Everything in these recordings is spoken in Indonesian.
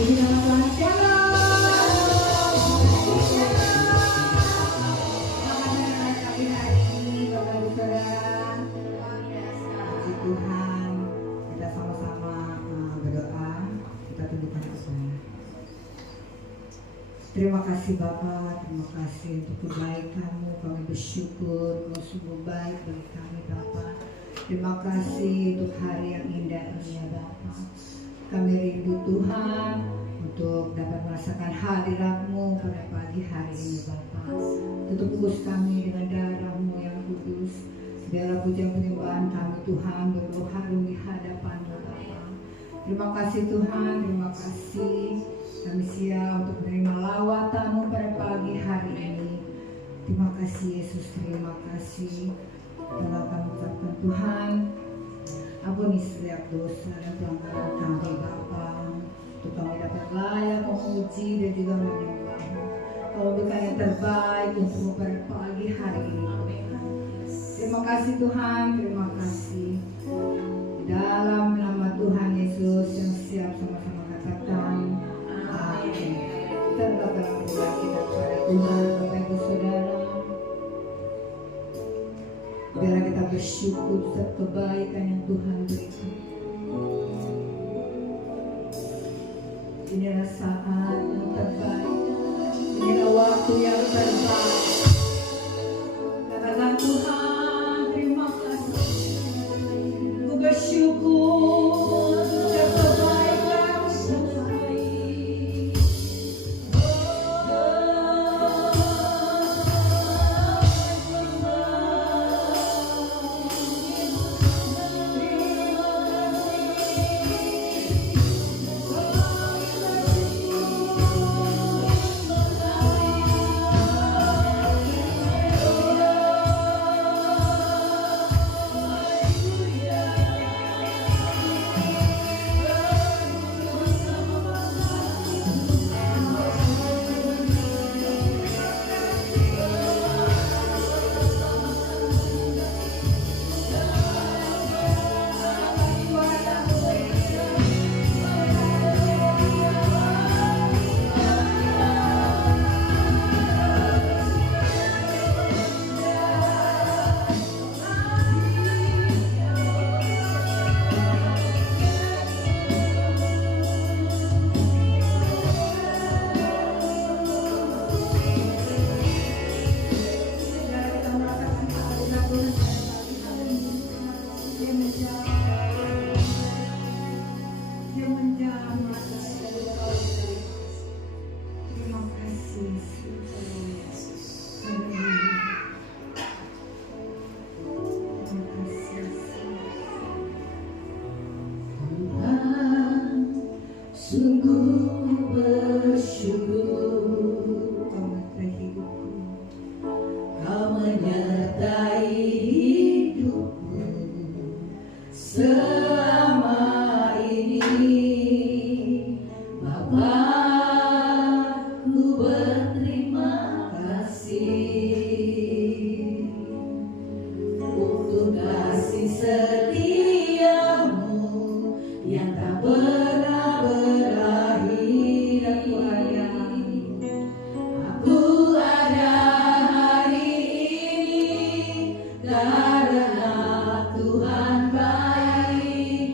Jadi nama Tuhan pagi hari ini Bapak Ibu Saudara. Puji Tuhan, kita sama-sama berdoa. Kita tundukkan kepala. Terima kasih Bapak, terima kasih untuk kebaikan-Mu. Kami bersyukur Kau sungguh baik bagi kami Bapak. Terima kasih untuk hari yang indah ini ya Bapak. Kami rindu Tuhan untuk dapat merasakan hadirat-Mu pada pagi hari ini Bapak. Tebus kami dengan darah-Mu yang kudus. Segala pujian penyembahan kami Tuhan berharum di hadapan-Mu Bapak. Terima kasih Tuhan, terima kasih. Kami siap untuk menerima lawatan-Mu pada pagi hari ini. Terima kasih Yesus, terima kasih. Telah kami ucapkan Tuhan, ampuni setiap dosa dan pelanggaran kami Bapa. Untuk kami dapat layak memuji dan juga menyembah-Mu. Kau berikan yang terbaik untuk pada pagi hari ini. Terima kasih Tuhan, terima kasih. Di dalam nama Tuhan Yesus yang siap sama-sama katakan amin. Kita berdoa kita kepada Tuhan, Bapak Ibu Saudara. Biar kita bersyukur atas kebaikan yang Tuhan berikan. Inilah saat yang terbaik. Inilah waktu yang terbaik. Katakan Tuhan, terima kasih. Ku bersyukur atas kebaikan-Mu. Sungguh bersyukur Kau menyertai hidupku selama ini. Bapa, ku berterima kasih untuk kasih setiamu yang tak pernah berakhir. Aku ada hari ini karena Tuhan baik.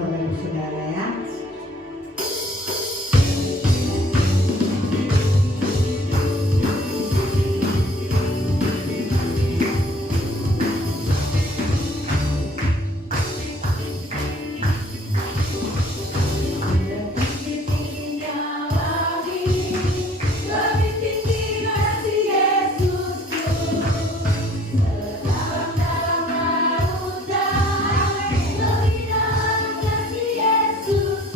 Bapak Ibu Saudara ya. Yesus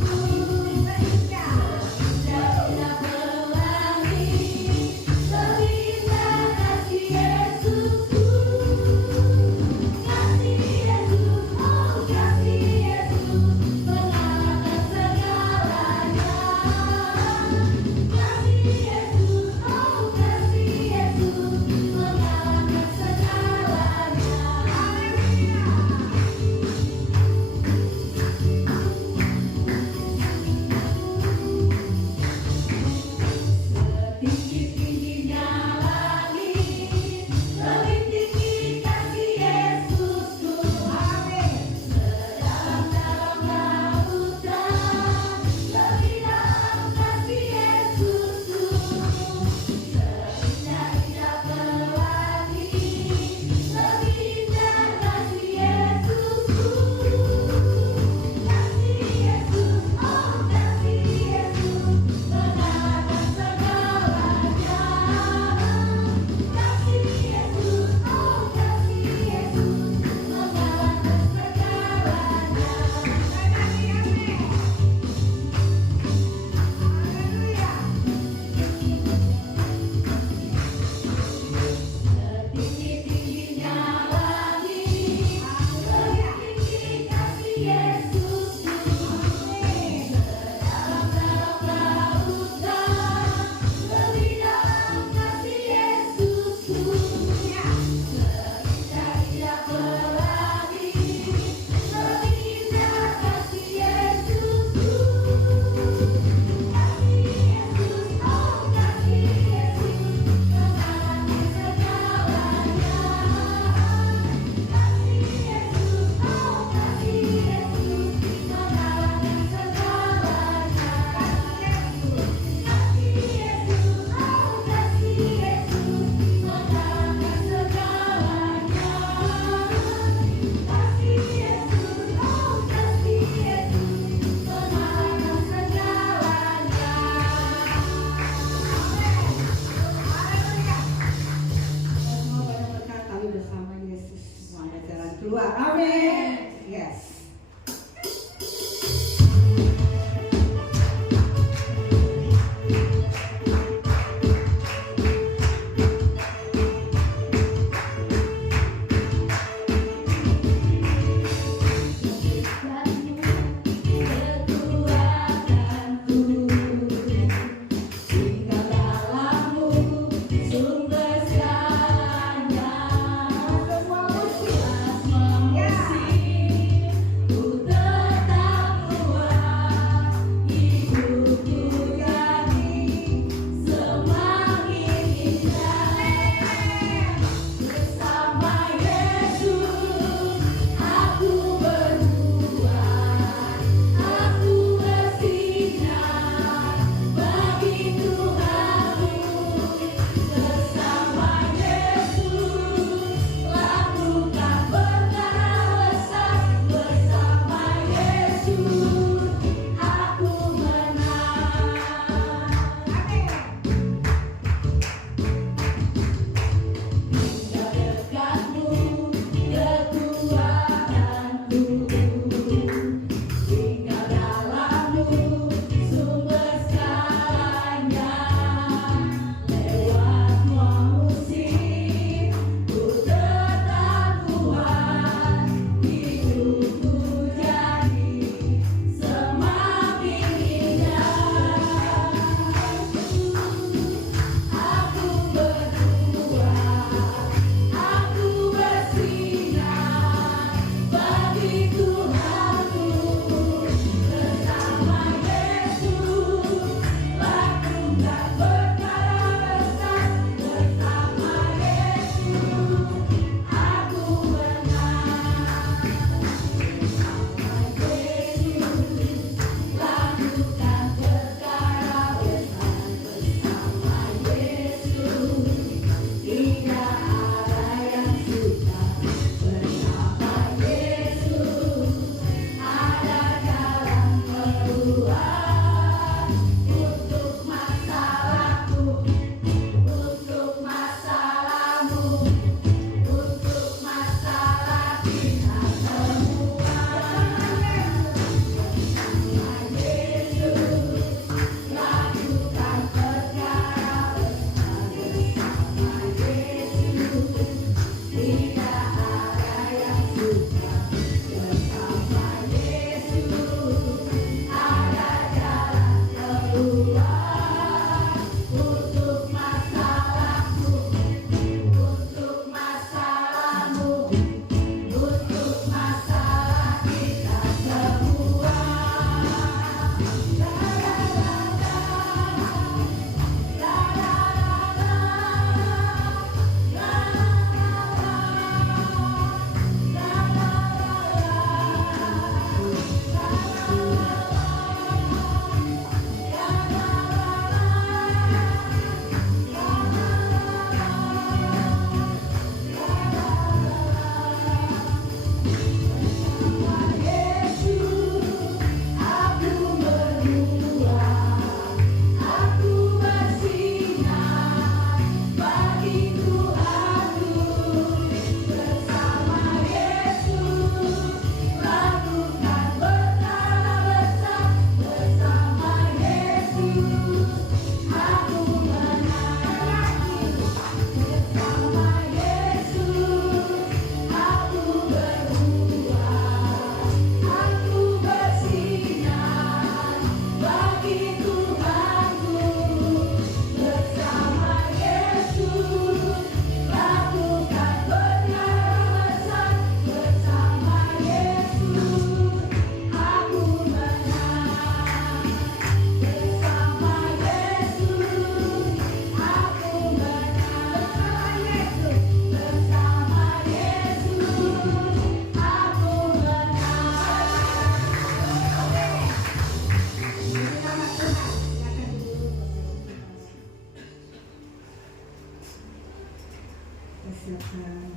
bacakan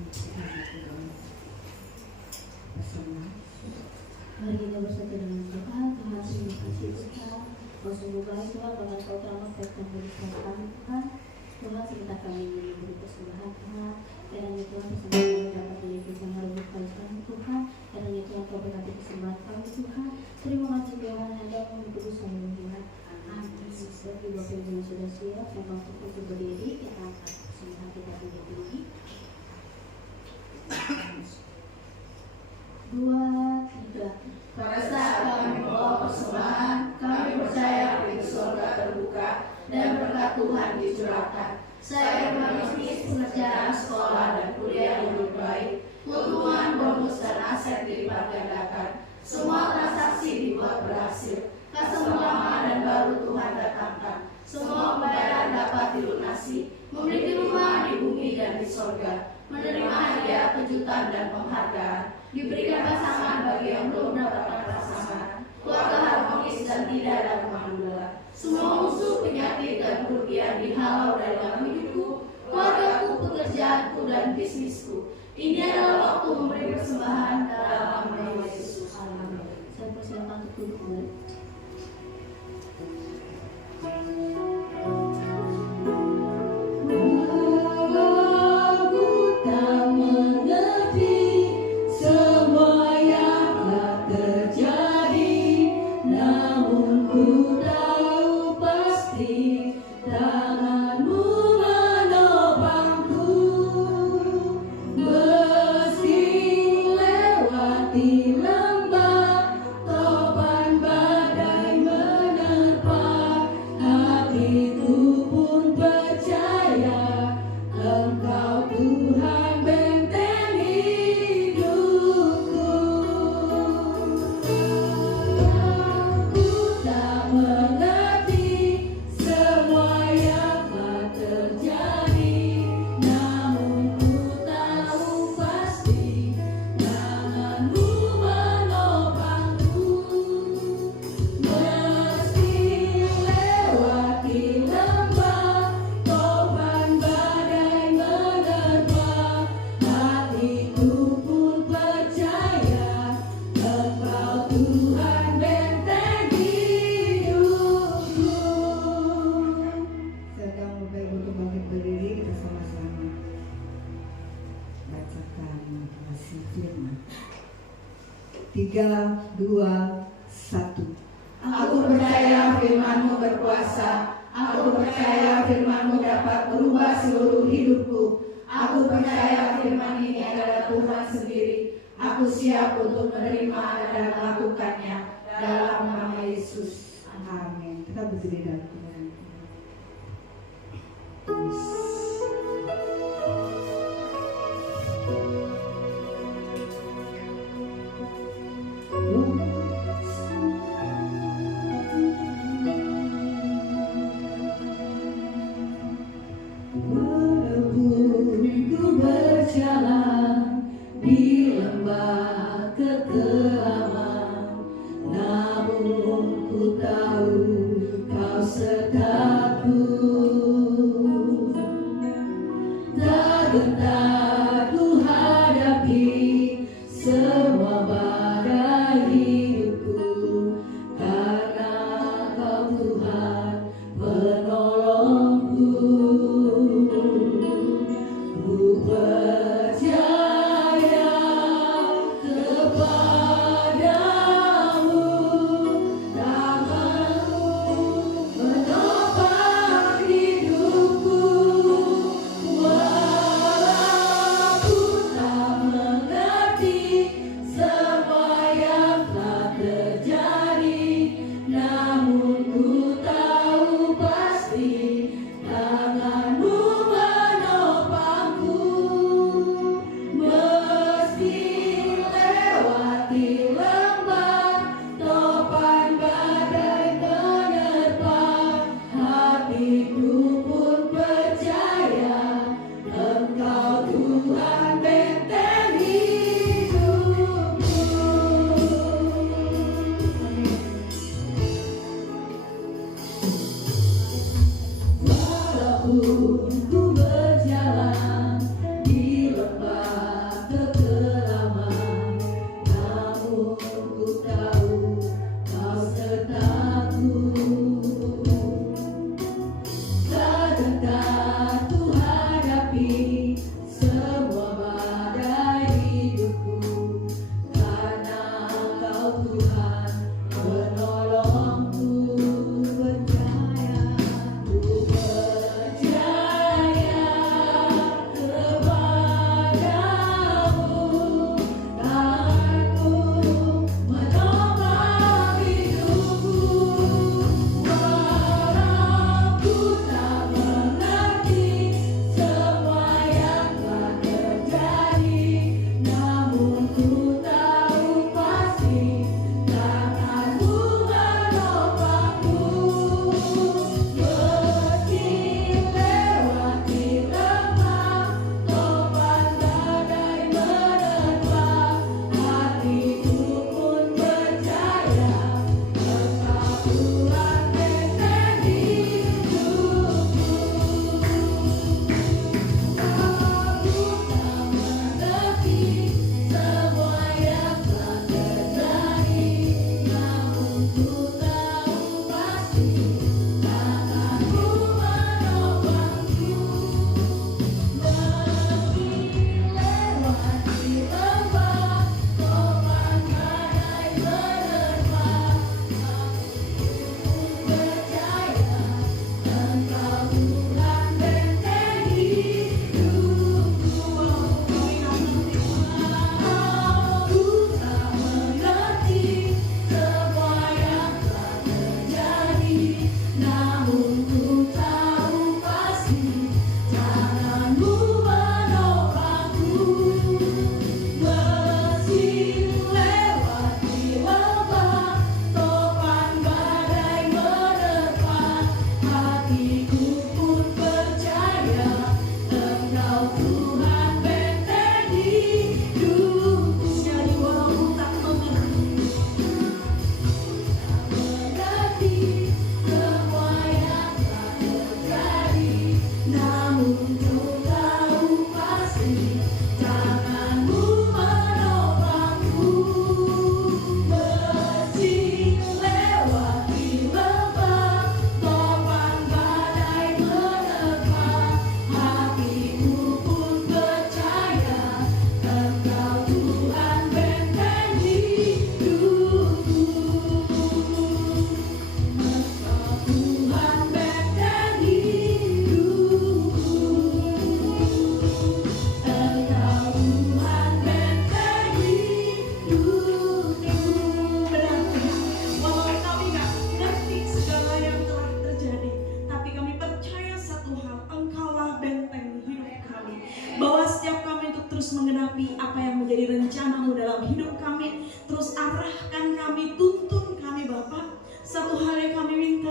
pasangan. Mari kita bersatu dengan Tuhan. Tuhan, terima kasih Tuhan. Kau sungguh baik Tuhan, bahkan Kau telah memperhatikan kehidupan kami Tuhan. Tuhan, sekitar kami beri persembahan Tuhan. Kiranya Tuhan bersama kami dapat diliputkan merebut kami Tuhan. Kiranya Tuhan Kau berkati persembahan kami Tuhan. Terima kasih Tuhan yang dapat mengkudus kami Tuhan. Amin. Bagi Bapak Ibu yang sudah siap, yang waktu untuk berdiri, kita angkat persembahan kita tinggi. 2, 3. Pada saat kami membawa persembahan, kami percaya pintu surga terbuka dan berkat Tuhan dicurahkan. Saya yang bisnis, pekerjaan, sekolah, dan kuliah yang lebih baik, keuntungan, bonus, dan aset dilipat gandakan. Semua transaksi dibuat berhasil. Keselamatan dan baru Tuhan datangkan. Semua pembayaran dapat dilunasi. Memiliki rumah di bumi dan di sorga. Menerima hadiah, kejutan, dan penghargaan. Diberikan pasangan bagi yang belum mendapatkan pasangan. Keluarga harmonis dan tidak ada kemandula. Semua musuh, penyakit, dan kerugian dihalau dari dalam hidupku, keluargaku, pekerjaanku, dan bisnisku. Ini adalah waktu memberi persembahan dalam nama Yesus. Amin. Saya persilakan untuk duduk kembali. Tiga, dua, satu. Aku percaya firman-Mu berkuasa. Aku percaya firman-Mu dapat merubah seluruh hidupku. Aku percaya firman ini adalah Tuhan sendiri. Aku siap untuk menerima dan melakukannya dalam nama Yesus. Amin. Kita berdiri dalam Tuhan. Menopang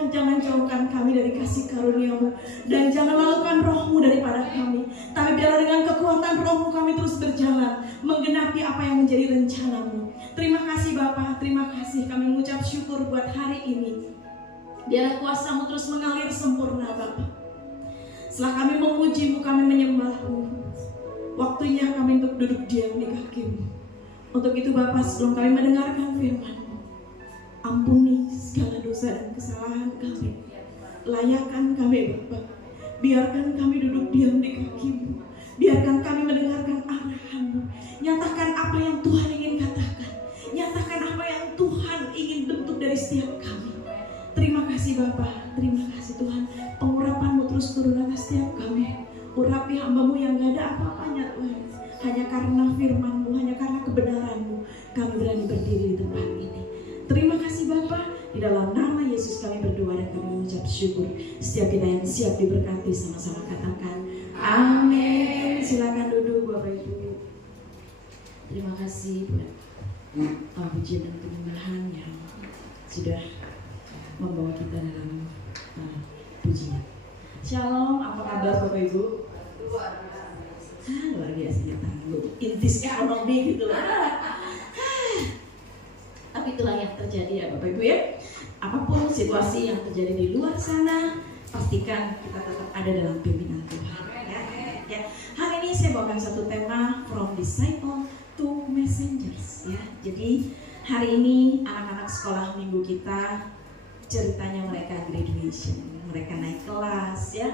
Tuhan, jangan jauhkan kami dari kasih karunia-Mu, dan jangan lalukan Roh-Mu daripada kami. Tapi biarlah dengan kekuatan Roh-Mu kami terus berjalan, menggenapi apa yang menjadi rencana-Mu. Terima kasih Bapa, terima kasih. Kami mengucap syukur buat hari ini. Biarlah kuasa-Mu terus mengalir sempurna Bapa. Setelah kami memuji-Mu, kami menyembah-Mu, waktunya kami untuk duduk diam di kaki-Mu. Untuk itu Bapa, sebelum kami mendengarkan firman-Mu, ampuni segala dosa dan kesalahan kami. Layakkan kami Bapa. Biarkan kami duduk diam di kaki-Mu. Biarkan kami mendengarkan arahan-Mu. Nyatakan apa yang Tuhan ingin katakan. Nyatakan apa yang Tuhan ingin bentuk dari setiap kami. Terima kasih Bapa. Terima kasih Tuhan. Pengurapan-Mu terus turun atas setiap kami. Urapi hamba-Mu yang gak ada apa-apanya Tuhan. Hanya karena firman-Mu, hanya karena kebenaran-Mu, kami berani berdiri di tempat ini. Terima kasih Bapa, di dalam nama Yesus kami berdoa dan kami mengucap syukur. Setiap kita yang siap diberkati sama-sama katakan amin. Silakan duduk Bapak Ibu. Terima kasih buat pujian dan penyembahan yang sudah membawa kita dalam pujian. Shalom, apa kabar Bapak Ibu? Luar biasa ya, in this economy gitu lah. Tapi itulah yang terjadi ya Bapak Ibu ya. Apapun situasi yang terjadi di luar sana, pastikan kita tetap ada dalam pimpinan Tuhan ya. Hari ini saya bawakan satu tema from disciple to messengers ya. Jadi hari ini anak-anak sekolah minggu kita ceritanya mereka graduation, mereka naik kelas ya.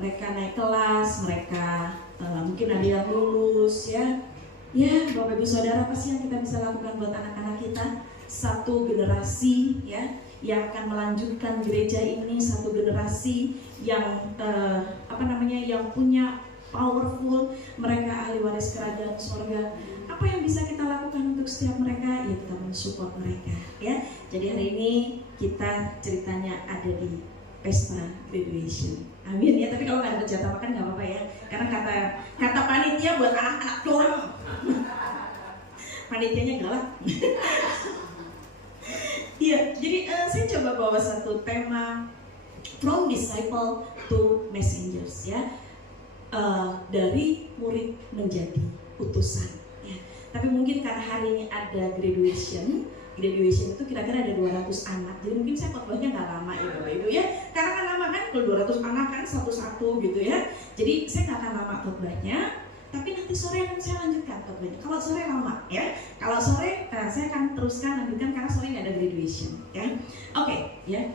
Mereka naik kelas, mereka mungkin ada yang lulus ya. Ya Bapak Ibu Saudara, apa sih yang kita bisa lakukan buat anak-anak kita? Satu generasi ya yang akan melanjutkan gereja ini, satu generasi yang yang punya powerful, mereka ahli waris kerajaan surga. Apa yang bisa kita lakukan untuk setiap mereka? Ya kita mensupport mereka ya. Jadi hari ini kita ceritanya ada di pesta graduation. Amin ya. Tapi kalau nggak ada jatah makan nggak apa-apa ya. Karena kata panitia buat anak-anak doang. Panitianya galak. Iya, jadi saya coba bawa satu tema from disciple to messengers ya, dari murid menjadi utusan ya. Tapi mungkin karena hari ini ada graduation itu kira-kira ada 200 anak, jadi mungkin saya khotbahnya nggak lama ya Bapak Ibu ya, karena kan lama kan kalau 200 anak kan satu-satu gitu ya, jadi saya nggak akan lama khotbahnya. Tapi nanti sore akan saya lanjutkan khotbahnya. Kalau sore lama ya. Kalau sore saya akan teruskan lanjutkan karena sore nggak ada graduation ya. Oke ya.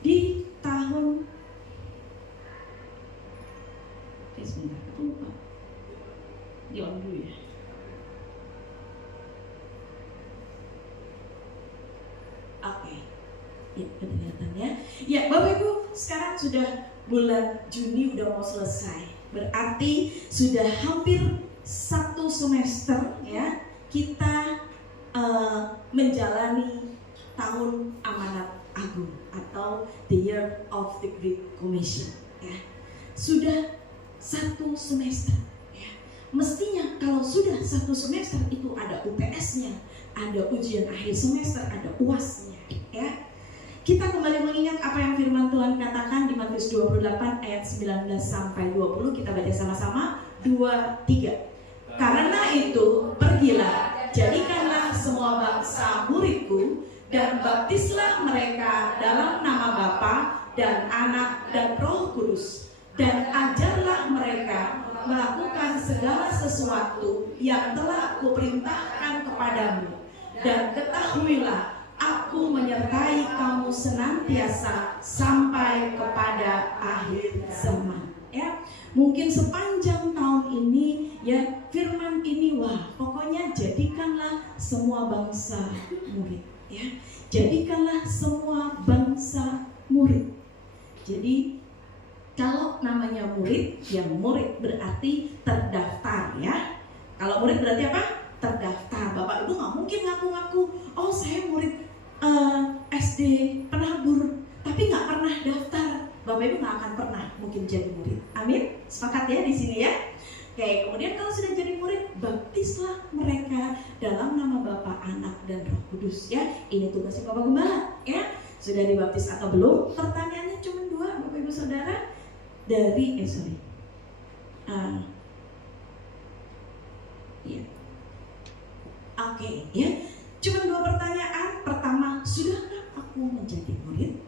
Di tahun sebentar, aku lupa. Di on dulu ya. Oke. Ya, kelihatan ya. Ya, Bapak Ibu, sekarang sudah bulan Juni udah mau selesai. Berarti sudah hampir satu semester ya kita menjalani tahun amanat agung atau the year of the Great Commission ya. Sudah satu semester ya. Mestinya kalau sudah satu semester itu ada UTS-nya, ada ujian akhir semester, ada UAS-nya ya. Kita kembali mengingat apa yang firman Tuhan katakan di Matius 28 ayat 19 sampai 20. Kita baca sama-sama 2, 3. Karena itu pergilah, jadikanlah semua bangsa muridku, dan baptislah mereka dalam nama Bapa dan Anak dan Roh Kudus, dan ajarlah mereka melakukan segala sesuatu yang telah kuperintahkan kepadamu, dan ketahuilah Aku menyertai kamu senantiasa sampai kepada akhir zaman. Ya, mungkin sepanjang tahun ini ya firman ini pokoknya jadikanlah semua bangsa murid. Ya, jadikanlah semua bangsa murid. Jadi kalau namanya murid, ya murid berarti terdaftar ya. Kalau murid berarti apa? Terdaftar. Bapak Ibu nggak mungkin ngaku-ngaku, oh saya murid SD penabur, tapi nggak pernah daftar. Bapak Ibu nggak akan pernah mungkin jadi murid. Amin. Sepakat ya di sini ya. Oke, kemudian kalau sudah jadi murid, baptislah mereka dalam nama Bapa, Anak dan Roh Kudus ya. Ini tugasnya Bapak Gembala ya. Sudah dibaptis atau belum? Pertanyaannya cuma 2, Bapak Ibu Saudara. Oke, ya. Cuma 2 pertanyaan. Pertama, sudahkah aku menjadi murid?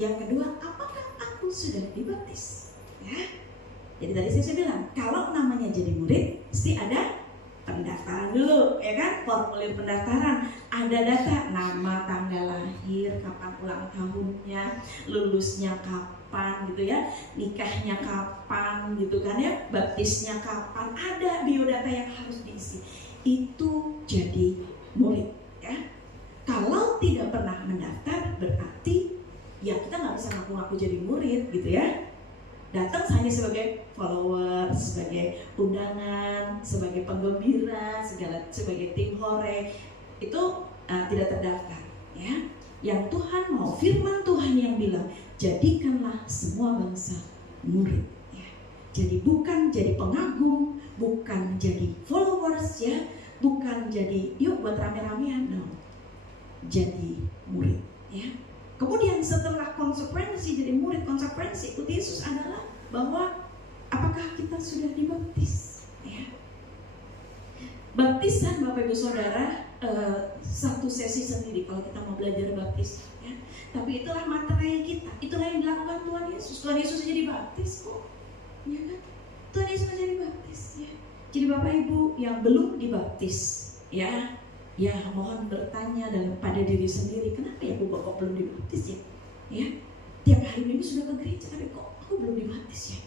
Yang kedua, apakah aku sudah dibaptis? Ya. Jadi tadi saya bilang, kalau namanya jadi murid, pasti ada pendaftaran dulu, ya kan? Formulir pendaftaran, ada data, nama, tanggal lahir, kapan ulang tahunnya, lulusnya kapan gitu ya, nikahnya kapan gitu kan ya, baptisnya kapan, ada biodata yang harus diisi. Itu jadi murid, ya. Kalau tidak pernah mendaftar, berarti ya kita nggak bisa ngaku-ngaku jadi murid gitu ya. Datang hanya sebagai follower, sebagai undangan, sebagai penggembira, sebagai tim hore, itu tidak terdaftar, ya. Yang Tuhan mau, firman Tuhan yang bilang, jadikanlah semua bangsa murid, ya. Jadi bukan jadi pengagum, bukan jadi followers, ya, bukan jadi yuk buat rame-ramean, no. Jadi murid, ya. Kemudian setelah konsekuensi jadi murid, konsekuensi ikut Yesus adalah bahwa apakah kita sudah dibaptis, ya. Baptisan Bapak Ibu Saudara satu sesi sendiri kalau kita mau belajar baptis, ya. Tapi itulah materi kita, itulah yang dilakukan Tuhan Yesus. Tuhan Yesus jadi baptis kok, ya kan? Tuhan Yesus jadi baptis, ya. Jadi Bapak Ibu yang belum dibaptis, ya mohon bertanya pada diri sendiri, kenapa ya aku kok belum dibaptis ya? Ya, tiap hari Minggu sudah ke gereja tapi kok aku belum dibaptis ya?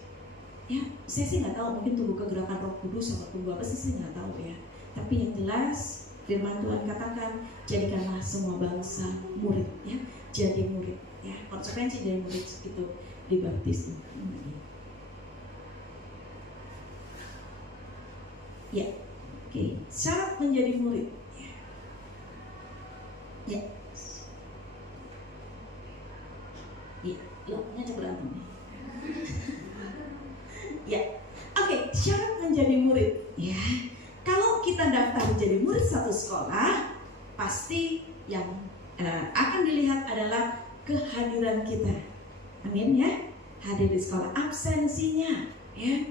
Ya, saya sih nggak tahu, mungkin tunggu kegerakan Roh Kudus atau tunggu apa sih, saya nggak tahu ya. Tapi yang jelas firman Tuhan katakan, jadikanlah semua bangsa murid, ya, jadi murid, ya. Konsekuensi dari murid itu dibaptis. Ya, oke. Syarat menjadi murid. Ya, lagunya coba berantem nih. Ya, oke. Syarat menjadi murid. Ya, kalau kita daftar jadi murid satu sekolah, pasti yang akan dilihat adalah kehadiran kita. Amin ya, hadir di sekolah, absensinya, ya.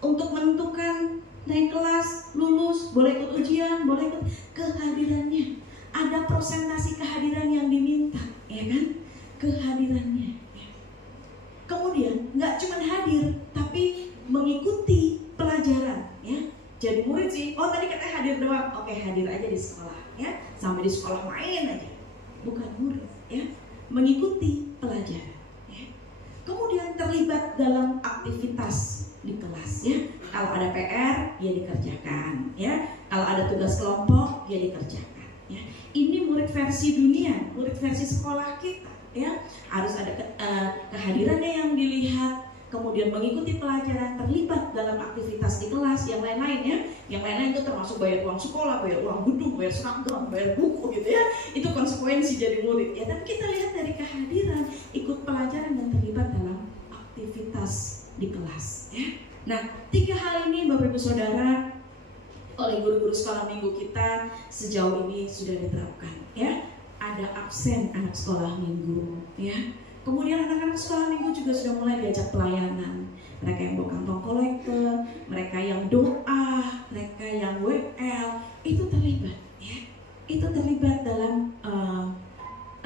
Untuk menentukan naik kelas, lulus, boleh ikut ujian, boleh ikut, kehadirannya. Ada presentasi kehadiran yang diminta, ya kan? Kehadirannya. Ya. Kemudian nggak cuma hadir, tapi mengikuti pelajaran, ya. Jadi murid sih, oh tadi katanya hadir doang, oke hadir aja di sekolah, ya. Sampai di sekolah main aja, bukan murid, ya. Mengikuti pelajaran, ya. Kemudian terlibat dalam aktivitas di kelas, ya. Kalau ada PR, ya dikerjakan, ya. Kalau ada tugas kelompok, ya dikerjakan. Ya, ini murid versi dunia, murid versi sekolah kita, ya. Harus ada kehadirannya yang dilihat, kemudian mengikuti pelajaran, terlibat dalam aktivitas di kelas, yang lain-lainnya. Yang lain-lain itu termasuk bayar uang sekolah, bayar uang gedung, bayar seragam, bayar buku gitu ya. Itu konsekuensi jadi murid, ya. Tapi kita lihat dari kehadiran, ikut pelajaran dan terlibat dalam aktivitas di kelas, ya. Nah, 3 hal ini Bapak Ibu Saudara oleh guru-guru sekolah minggu kita sejauh ini sudah diterapkan, ya. Ada absen anak sekolah minggu, ya. Kemudian anak-anak sekolah minggu juga sudah mulai diajak pelayanan. Mereka yang bawa kantong kolektor, mereka yang doa, mereka yang WL, itu terlibat, ya. Itu terlibat dalam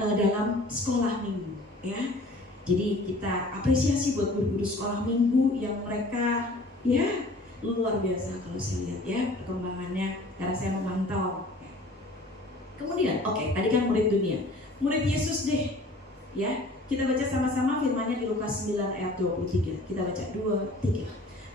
dalam sekolah minggu, ya. Jadi kita apresiasi buat guru-guru sekolah minggu yang mereka, ya, luar biasa kalau saya lihat, ya, perkembangannya karena saya memantau. Kemudian, tadi kan murid dunia, murid Yesus deh, ya. Kita baca sama-sama firman-Nya di Lukas 9 ayat 23. Kita baca 2, 3.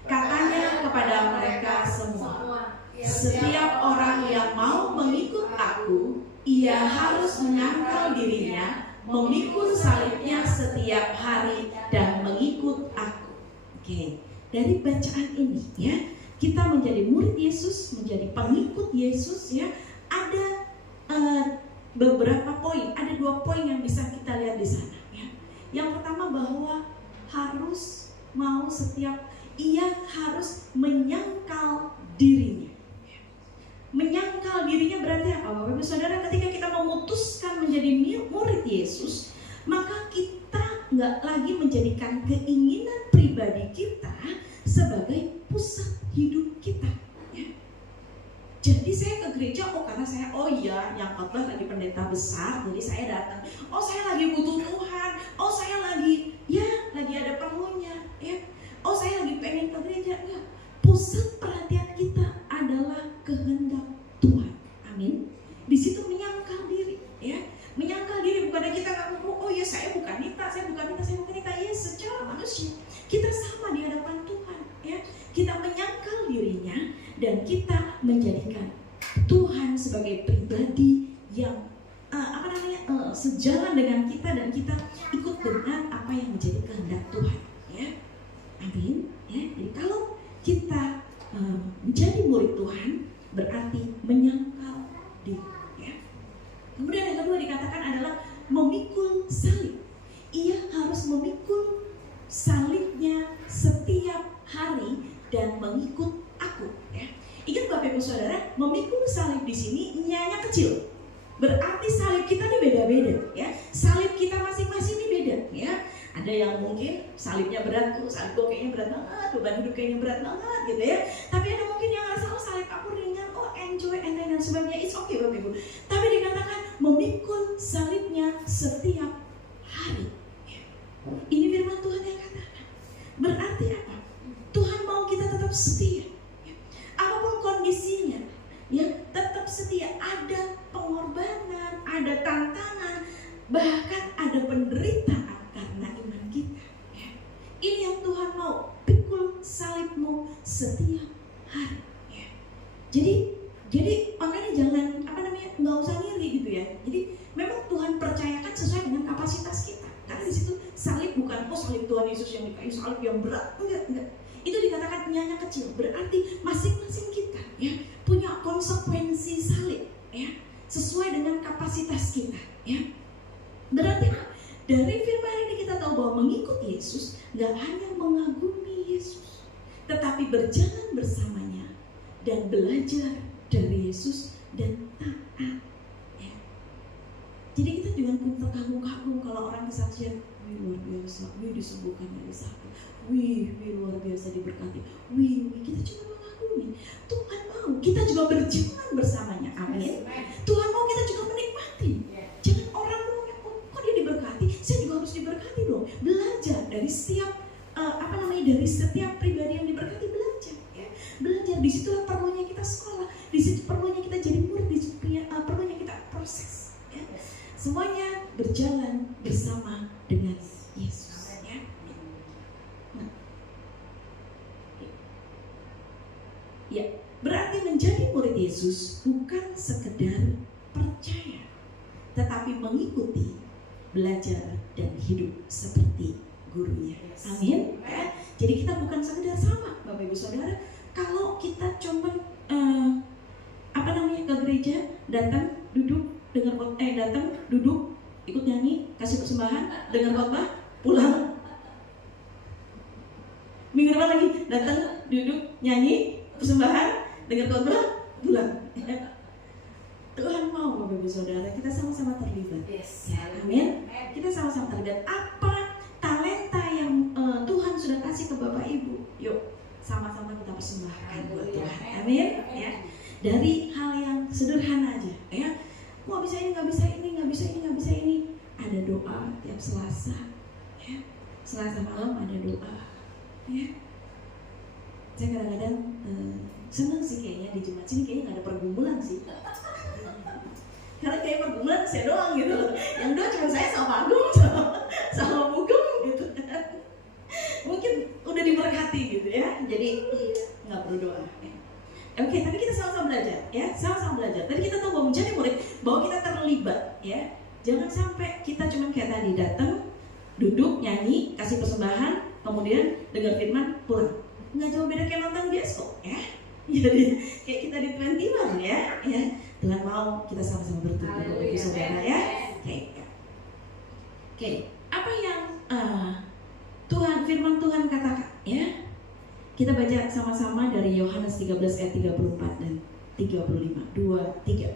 Katanya kepada mereka semua, setiap orang yang mau mengikut aku, ia harus menyangkal dirinya, memikul salibnya setiap hari dan mengikut aku. Oke. Dari bacaan ini, ya, kita menjadi murid Yesus, menjadi pengikut Yesus, ya. Ada beberapa poin, ada 2 poin yang bisa kita lihat di sana, ya. Yang pertama bahwa harus mau ia harus menyangkal dirinya. Menyangkal dirinya berarti apa Bapak Ibu Saudara? Ketika kita memutuskan menjadi murid Yesus, maka kita nggak lagi menjadikan keinginan pribadi kita sebagai pusat hidup kita. Jadi saya ke gereja karena saya yang khotbah lagi pendeta besar, jadi saya datang. Saya lagi butuh Tuhan. Saya lagi ada perlunya. Saya lagi pengen ke gereja. Pusat perhatian kita adalah kehendak Tuhan. Amin. Di situ menyangkal diri, menyangkal diri bukannya kita ngaku, saya bukan Nita. Secara manusia kita sama di hadapan Tuhan. Kita menyangkal dirinya dan kita menjadikan Tuhan sebagai pribadi yang sejalan dengan kita dan kita ikut dengan apa yang menjadi kehendak Tuhan. Amin. Jadi kalau kita menjadi murid Tuhan berarti menyangkal diri. Kemudian yang kedua dikatakan adalah memikul salib. Ia harus memikul salibnya setiap hari dan mengikut aku. Ingat Bapak Ibu Saudara, memikul salib di sini nyanya kecil. Berarti salib kita ini beda-beda, Salib kita masing-masing ini beda, Ada yang mungkin salibnya berat, salib gue kayaknya berat banget, beban hidup kayaknya berat banget gitu Tapi ada mungkin yang ngerasa salib aku ringan, enjoy and dan sebagainya, it's okay Bapak Ibu. Tapi dikatakan memikul salibnya setiap hari. Ini firman Tuhan yang katakan. Berarti apa? Tuhan mau kita tetap setia. Apapun kondisinya, tetap setia. Ada pengorbanan, ada tantangan, bahkan ada penderitaan karena iman kita. Ini yang Tuhan mau, pikul salibmu setiap hari. Jadi makanya jangan nggak usah ngiri gitu Jadi memang Tuhan percayakan sesuai dengan kapasitas kita. Karena di situ salib bukan salib Tuhan Yesus yang dikayu salib yang berat, enggak. Itu dikatakan nyanya kecil, berarti masing-masing kita punya konsekuensi salib sesuai dengan kapasitas kita Berarti dari firman ini kita tahu bahwa mengikut Yesus nggak hanya mengagumi Yesus, tetapi berjalan bersamanya dan belajar dari Yesus dan taat. Jadi kita jangan pun terkagum-kagum kalau orang kesaksian, luar biasa, disembuhkan dari sakit, luar biasa diberkati, kita cuma mengagumi. Tuhan mau kita juga berjalan bersamanya, amin. Tuhan mau kita juga menikmati. Jangan orang ngomong, kok dia diberkati, saya juga harus diberkati dong. Belajar dari setiap dari setiap pribadi yang diberkati, belajar. Belajar, di situlah perlunya kita sekolah, di situ perlunya kita jadi murid, di situ perlunya kita proses. Semuanya berjalan bersama dengan Yesus. Berarti menjadi murid Yesus bukan sekedar percaya, tetapi mengikuti, belajar dan hidup seperti gurunya. Amin. Jadi kita bukan sekedar sama, Bapak Ibu Saudara. Kalau kita cuma ke gereja, datang, duduk, duduk, ikut nyanyi, kasih persembahan, dengar khotbah, pulang. Minggu depan lagi, datang, duduk, nyanyi, persembahan, dengar khotbah, pulang. Tuhan mau Bapak Ibu Saudara kita sama-sama terlibat. Amin. Kita sama-sama terlibat. Apa talenta yang Tuhan sudah kasih ke Bapak Ibu? Yuk, sama-sama kita persembahkan buat Tuhan. Amin. Dari hal yang sederhana aja, Nggak bisa ini, nggak bisa ini, nggak bisa ini, nggak bisa ini. Ada doa tiap Selasa, Selasa malam ada doa, Saya kadang-kadang senang sih kayaknya di Jumat sini kayaknya nggak ada pergumulan sih. Karena kayak pergumulan saya doang gitu. Yang doa cuma saya sama Agung sama Bugeng gitu. Mungkin udah diberkati gitu Jadi nggak perlu doa. Oke, tapi kita sama-sama belajar sama-sama belajar. Tadi kita tahu bahwa menjadi murid, bahwa kita terlibat Jangan sampai kita cuma kayak tadi datang, duduk, nyanyi, kasih persembahan, kemudian dengar firman, pulang. Nggak jauh beda kayak nonton bioskop Jadi kayak kita di 21 Tuhan mau kita sama-sama bertumbuh Bapak Ibu Saudara Oke. Apa yang firman Tuhan katakan Kita baca sama-sama dari Yohanes 13 ayat 34 dan 35. 2, 3.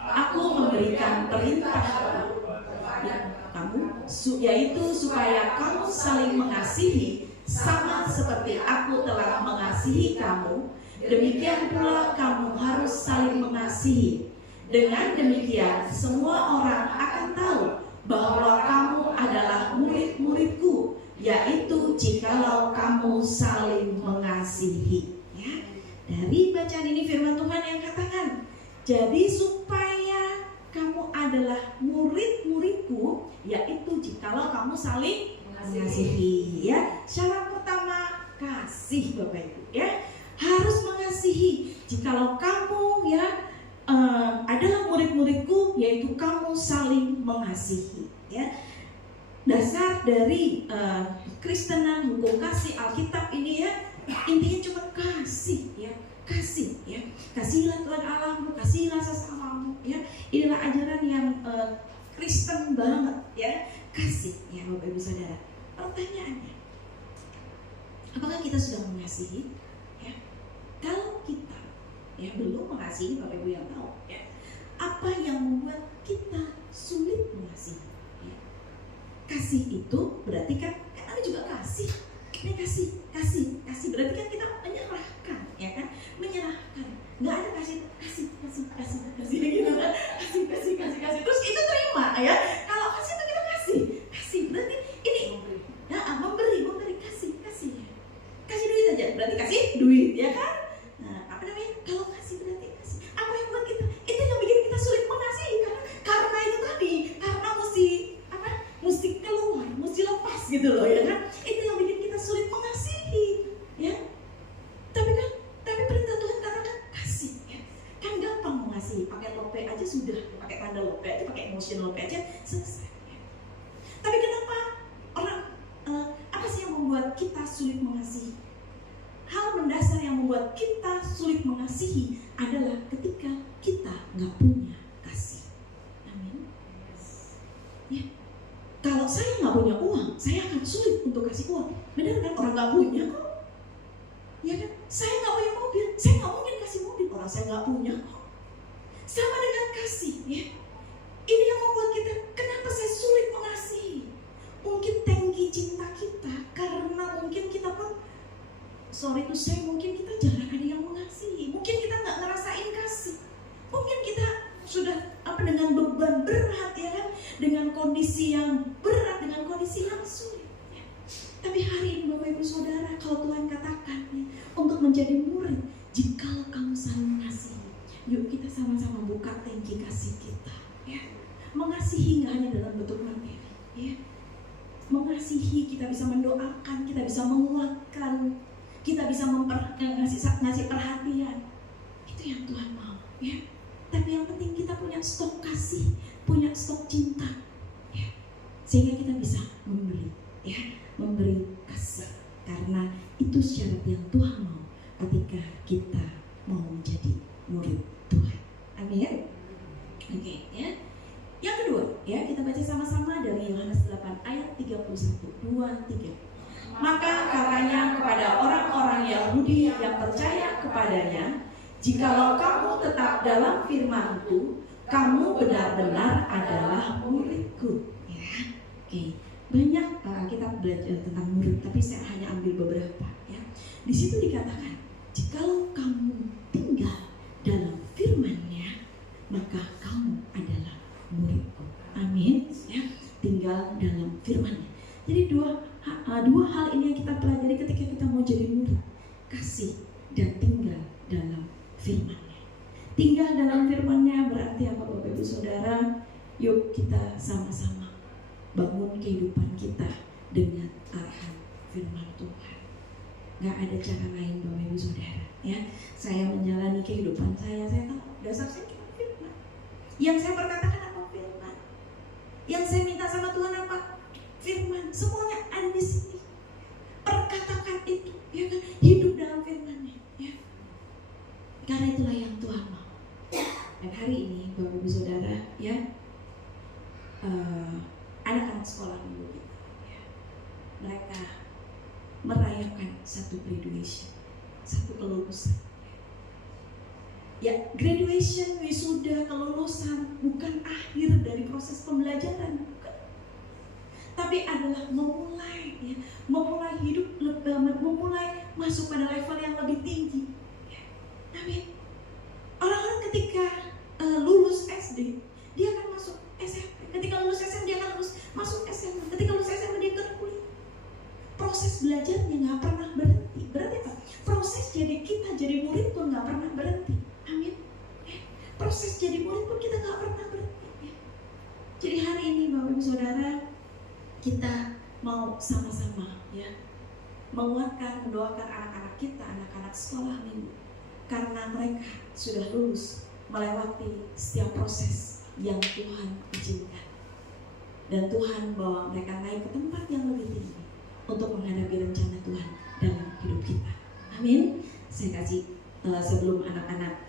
Aku memberikan perintah ya, kamu, yaitu supaya kamu saling mengasihi sama seperti aku telah mengasihi kamu. Demikian pula kamu harus saling mengasihi. Dengan demikian semua orang akan tahu bahwa kamu adalah murid-muridku, yaitu jikalau kamu saling mengasihi. Ya, dari bacaan ini firman Tuhan yang katakan, jadi supaya kamu adalah murid-muridku, yaitu jikalau kamu saling mengasihi. Ya, syarat pertama kasih, Bapak Ibu. Ya, harus mengasihi. Jikalau kamu adalah murid-muridku, yaitu kamu saling mengasihi. Ya, dasar dari Kristenan, hukum kasih Alkitab ini ya, intinya cuma kasih ya, kasih ya. Kasihilah Tuhan Allahmu, kasihilah sesamamu ya. Inilah ajaran yang Kristen banget ya, kasih ya Bapak Ibu Saudara. Pertanyaannya, apakah kita sudah mengasihi? Ya, kalau kita ya belum mengasihi, Bapak Ibu yang tahu ya, apa yang membuat kita sulit mengasihi? Ya. Kasih itu berarti kan ada juga kasih. Ini kasih berarti kan kita menyerahkan, ya kan? Menyerahkan. Nggak ada kasih gitu kan? Kasih. Terus itu terima ya. Kalau kasih itu kita kasih berarti ini memberi kasih ya. Kasih duit aja berarti kasih duit ya kan? Nah, apa namanya? Kalau kasih berarti kasih. Apa yang buat kita? Itu yang bikin kita sulit mengasihi karena itu tadi, karena mesti keluar, mesti lepas gitu loh ya kan? Itu yang bikin kita sulit mengasihi ya. Tapi perintah Tuhan katakan kasih ya. Kan gampang mengasihi, pakai lope aja sudah, pakai tanda lope aja, pakai emotion lope aja selesai ya. Tapi kenapa apa sih yang membuat kita sulit mengasihi? Hal mendasar yang membuat kita sulit mengasihi adalah ketika kita nggak punya kasih. Amin. Ya. Kalau saya nggak punya uang, saya akan sulit untuk kasih uang. Benar kan? Orang nggak punya kok. Ya kan? Saya nggak punya mobil, saya nggak mungkin kasih mobil. Orang saya nggak punya kok. Sama dengan kasih. Ya. Ini yang membuat kita, kenapa saya sulit mengasihi? Mungkin tangki cinta kita karena mungkin kita pun, sorry to say, mungkin kita jarang ada yang mengasihi. Mungkin kita nggak ngerasain kasih. Mungkin kita sudah dengan beban berat ya kan, dengan kondisi yang berat, dengan kondisi yang sulit ya. Tapi hari ini Bapak Ibu Saudara, kalau Tuhan katakan ya, untuk menjadi murid, jikalau kamu saling mengasihi, yuk kita sama-sama buka tangki kasih kita ya. Mengasihi nggak hanya dalam bentuk materi ya. Mengasihi, kita bisa mendoakan, kita bisa menguatkan, kita bisa ngasih perhatian. Itu yang Tuhan mau ya. Tapi yang penting kita punya stok kasih, punya stok cinta ya. Sehingga kita bisa memberi ya, memberi kasih. Karena itu syarat yang Tuhan mau ketika kita mau menjadi murid Tuhan. Amin. Oke ya. Yang kedua ya, kita baca sama-sama dari Yohanes 8 ayat 31. 2, 3. Maka katanya kepada orang-orang Yahudi yang percaya kepadanya, jikalau kamu tetap dalam firman-Ku, kamu benar-benar adalah murid-Ku. Ya, oke. Banyak kita belajar tentang murid, tapi saya hanya ambil beberapa. Ya, di situ dikatakan, jikalau kamu tinggal dalam firman-Nya, maka kamu adalah murid-Ku. Amin. Ya, tinggal dalam firman-Nya. Jadi dua hal ini yang kita pelajari ketika kita mau jadi murid, kasih dan tinggal dalam firman-Nya. Tinggal dalam firman-Nya berarti apa Bapak Ibu Saudara? Yuk kita sama-sama bangun kehidupan kita dengan arahan firman Tuhan. Gak ada cara lain Bapak Ibu Saudara ya. Saya menjalani kehidupan saya tahu dasar saya cuma firman. Yang saya perkatakan apa? Firman. Yang saya minta sama Tuhan apa? Firman. Semuanya ada di sini. Perkatakan itu ya kan? Hidup dalam firman-Nya ya. Karena itulah yang Tuhan mau. Dan hari ini Bapak Ibu Saudara ya, anak-anak sekolah minggu kita ya, mereka merayakan satu graduation, satu kelulusan. Ya, graduation, wisuda, kelulusan bukan akhir dari proses pembelajaran, bukan. Tapi adalah memulai, ya, memulai hidup, memulai masuk pada level yang lebih tinggi. Ya. Amin. Orang-orang ketika lulus SD, dia akan masuk SMP. Ketika lulus SMP, dia akan masuk SMA. Ketika lulus SMA, dia akan kuliah. Proses belajarnya nggak pernah berhenti. Berarti apa? Proses jadi kita jadi murid pun nggak pernah berhenti. Amin. Proses jadi murid pun kita nggak pernah berhenti. Jadi hari ini Bapak Ibu Saudara, kita mau sama-sama ya menguatkan, mendoakan anak-anak kita, anak-anak sekolah minggu, karena mereka sudah lulus melewati setiap proses yang Tuhan izinkan, dan Tuhan bawa mereka naik ke tempat yang lebih tinggi untuk menghadapi rencana Tuhan dalam hidup kita. Amin. Saya kasih sebelum anak-anak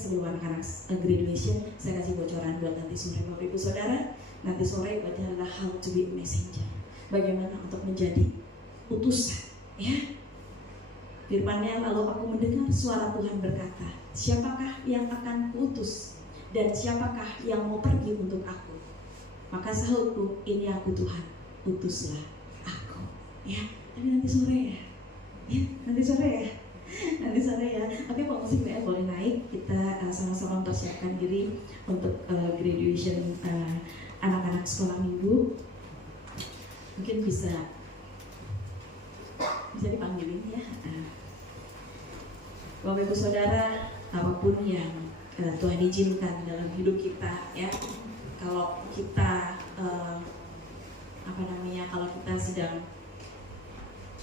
sebelum anak-anak graduation, saya kasih bocoran buat nanti sore Bapak Ibu Saudara. Nanti sore adalah how to be a messenger. Bagaimana untuk menjadi utusan, ya. Firman-Nya, lalu aku mendengar suara Tuhan berkata, siapakah yang akan kuutus dan siapakah yang mau pergi untuk aku? Maka sahutku, ini aku Tuhan, utuslah aku. Ya, tapi nanti sore ya. Ya, nanti sore ya. Nanti sore ya. Oke, Pak Musik boleh naik. Kita sama-sama mempersiapkan diri untuk graduation anak-anak sekolah minggu. Mungkin bisa dipanggilin ya. Bapak Ibu Saudara, apapun yang Tuhan izinkan dalam hidup kita, ya. Kalau kita kalau kita sedang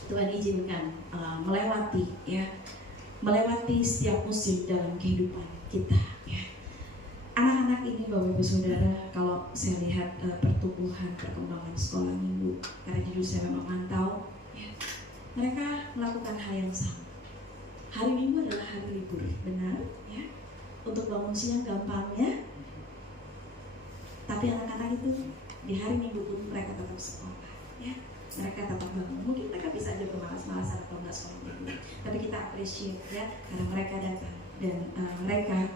Tuhan izinkan melewati setiap musim dalam kehidupan kita, ya. Anak-anak ini Bapak Ibu Saudara, kalau saya lihat perkembangan sekolah minggu, karena jujur saya memang mantau, ya, mereka melakukan hal yang sama. Hari Minggu adalah hari libur, benar, ya. Untuk bangun siang gampang, ya. Tapi anak-anak itu di hari Minggu pun mereka tetap sekolah, ya. Mereka tetap bangun. Mungkin mereka bisa aja bermalas-malasan atau enggak sekolah minggu, tapi kita appreciate, ya, karena mereka datang dan mereka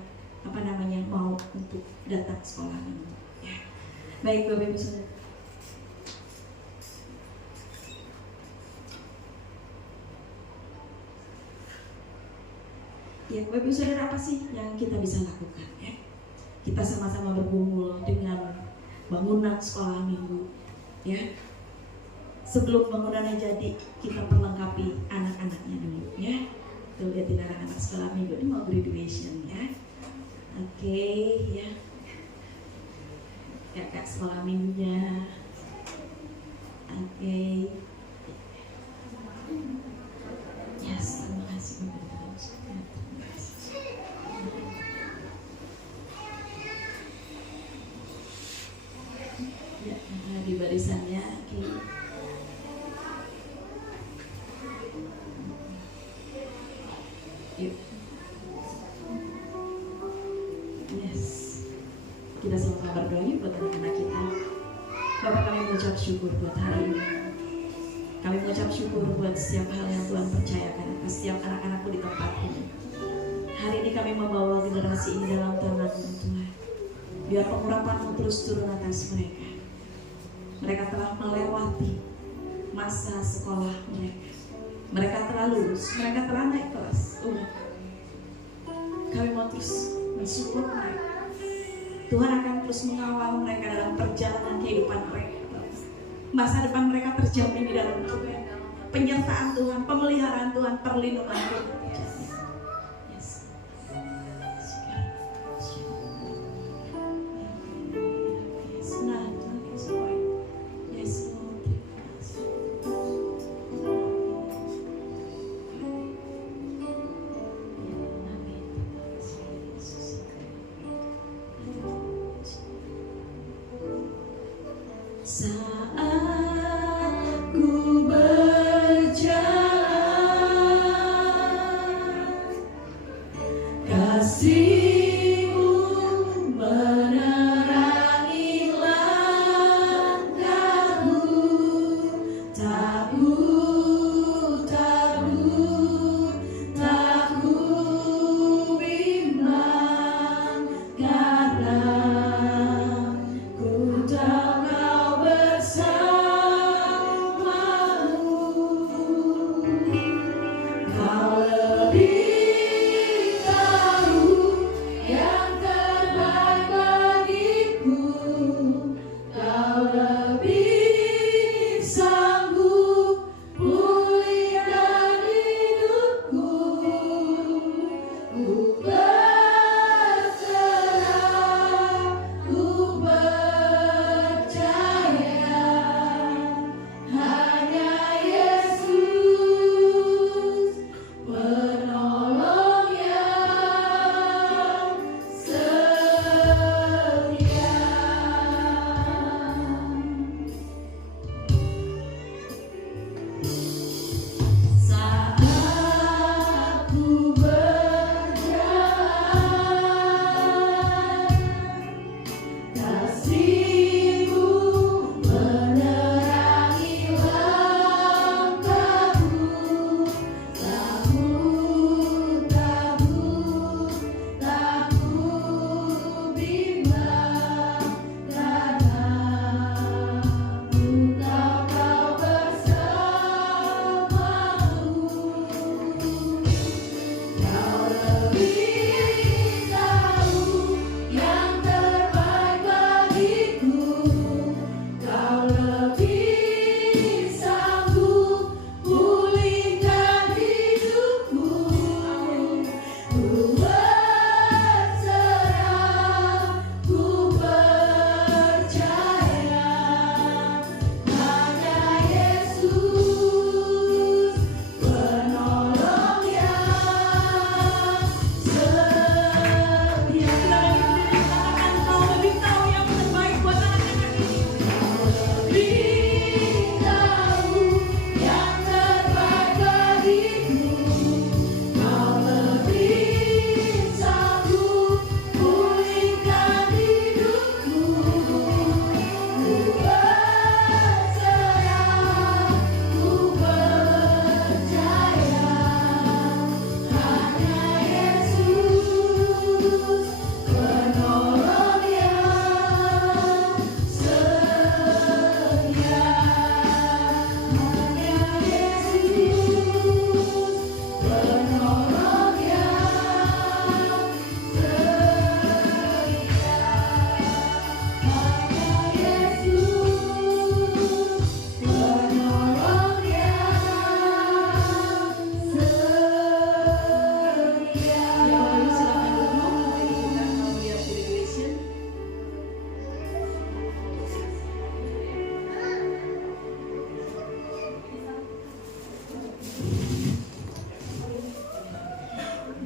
mau untuk datang ke sekolah minggu, ya. Baik Bapak Ibu Saudara. Ya, Bapak Ibu Saudara, apa sih yang kita bisa lakukan, ya? Kita sama-sama bergumul dengan bangunan sekolah minggu, ya. Sebelum bangunannya jadi, kita perlengkapi anak-anaknya dulu, ya. Tuh, lihatin anak-anak sekolah minggu ini mau graduation, ya. Oke, ya. Kakak sekolah minggunya. Oke. Yes, terima kasih Bapak. Ya, di barisannya, oke. Yuk. Yes. Kita sama-sama berdoa buat anak-anak kita. Bapak, kami mengucap syukur buat hari ini. Kami mengucap syukur buat setiap hal yang Tuhan percayakan atas setiap anak-anakku di tempat ini. Hari ini kami membawa generasi ini dalam tangan-Mu Tuhan. Biar pengurapan-Mu terus turun atas mereka. Mereka telah melewati masa sekolah mereka. Mereka telah lulus, mereka telah naik kelas. Kami mau terus mensupport mereka. Tuhan akan terus mengawal mereka dalam perjalanan kehidupan mereka. Masa depan mereka terjamin di dalam Tuhan. Penyertaan Tuhan, pemeliharaan Tuhan, perlindungan Tuhan.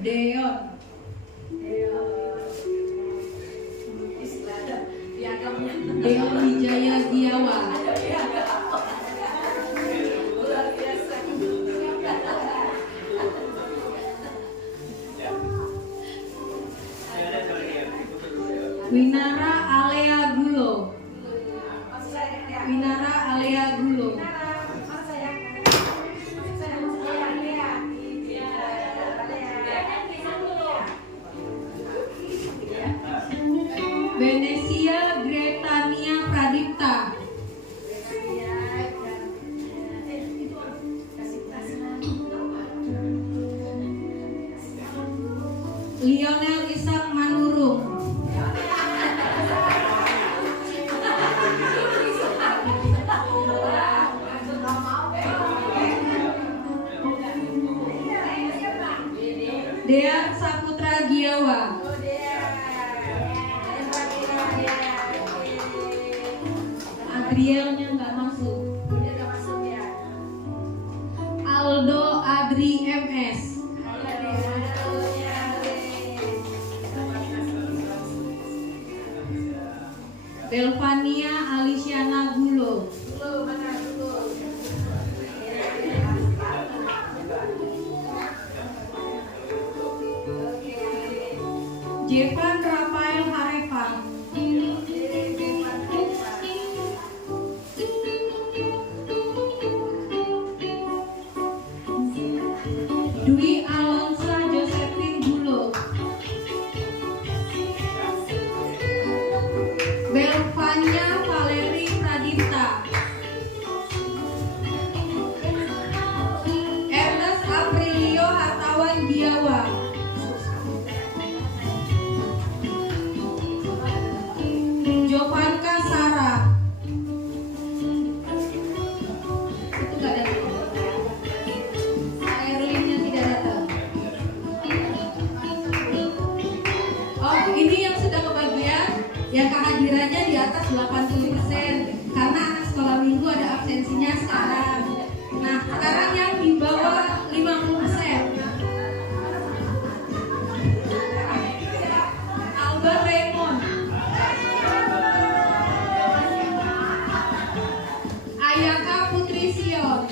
Deon. Deon Wijaya Giawa. Winara Alea Gulo. Winara Alea Gulo. Venesia Gretania Pradipta. Lionel Isang Manurung. Dean Saputra Giawa. Adrielnya nggak masuk. Aldo Adri MS. Belvania Aliciana Gulo. Jevan Rafael Harefan. Dwi Alonsa Josephine Gulo. Belvania Valeri Pradipta. Ernest Aprilio Hartawan Giawa. Jovanka Sara. Itu gak datang. Airlinnya tidak datang. Oh, ini yang sudah kebagian, yang kehadirannya di atas 80%, karena anak sekolah minggu ada absensinya sekarang. Nah, sekarang yang di bawah 50%. Albert Raymond. Ayaka Putri Sion.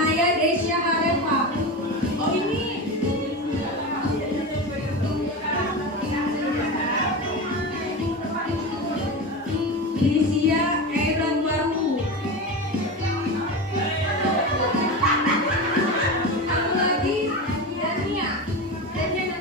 Anaya Desya Harepa. Oh ini. Risia Aaron Baru. Aku lagi Dania. Dania.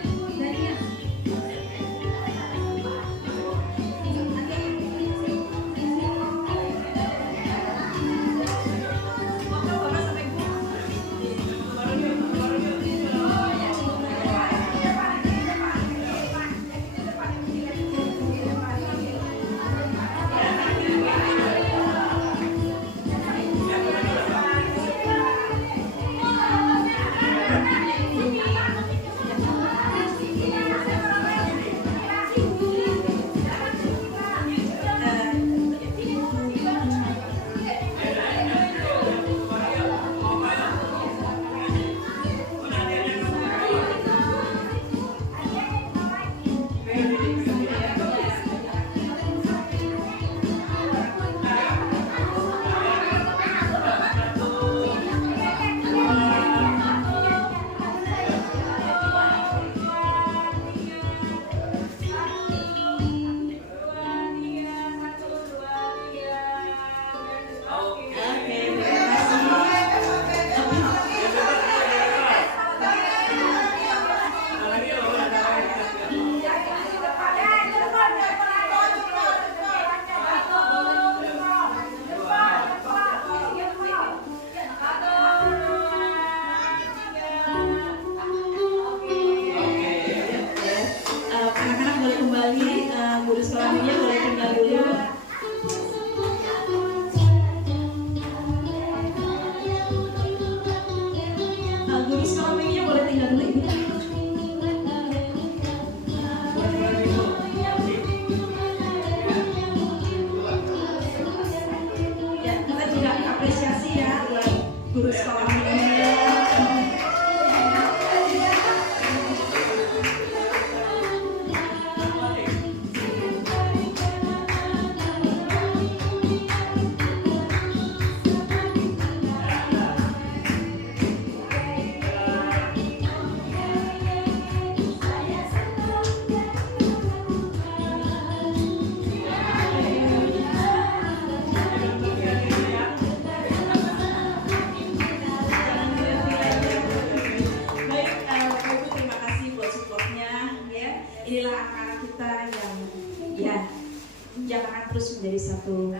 yang akan terus menjadi satu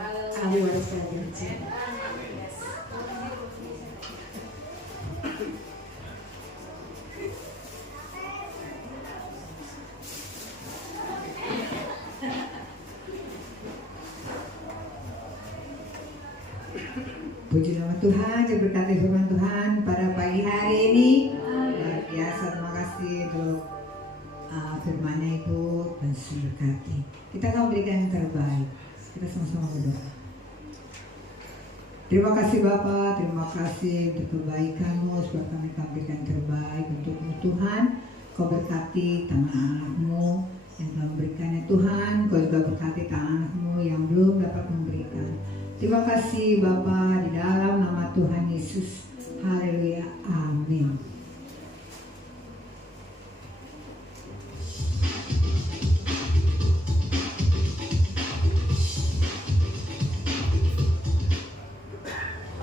ahli waris kerajaan surga. Puji nama Tuhan, diberkati firman Tuhan pada pagi hari ini. Luar biasa, terima kasih untuk firman-Nya Ibu dan berkati. Kita akan memberikan yang terbaik. Kita sama-sama berdoa. Terima kasih Bapa, terima kasih untuk kebaikan-Mu, sebab kami memberikan yang terbaik untuk-Mu Tuhan. Kau berkati tangan anak-Mu yang telah memberikannya Tuhan. Kau juga berkati tangan anak-Mu yang belum dapat memberikan. Terima kasih Bapa, di dalam nama Tuhan Yesus. Haleluya. Amin.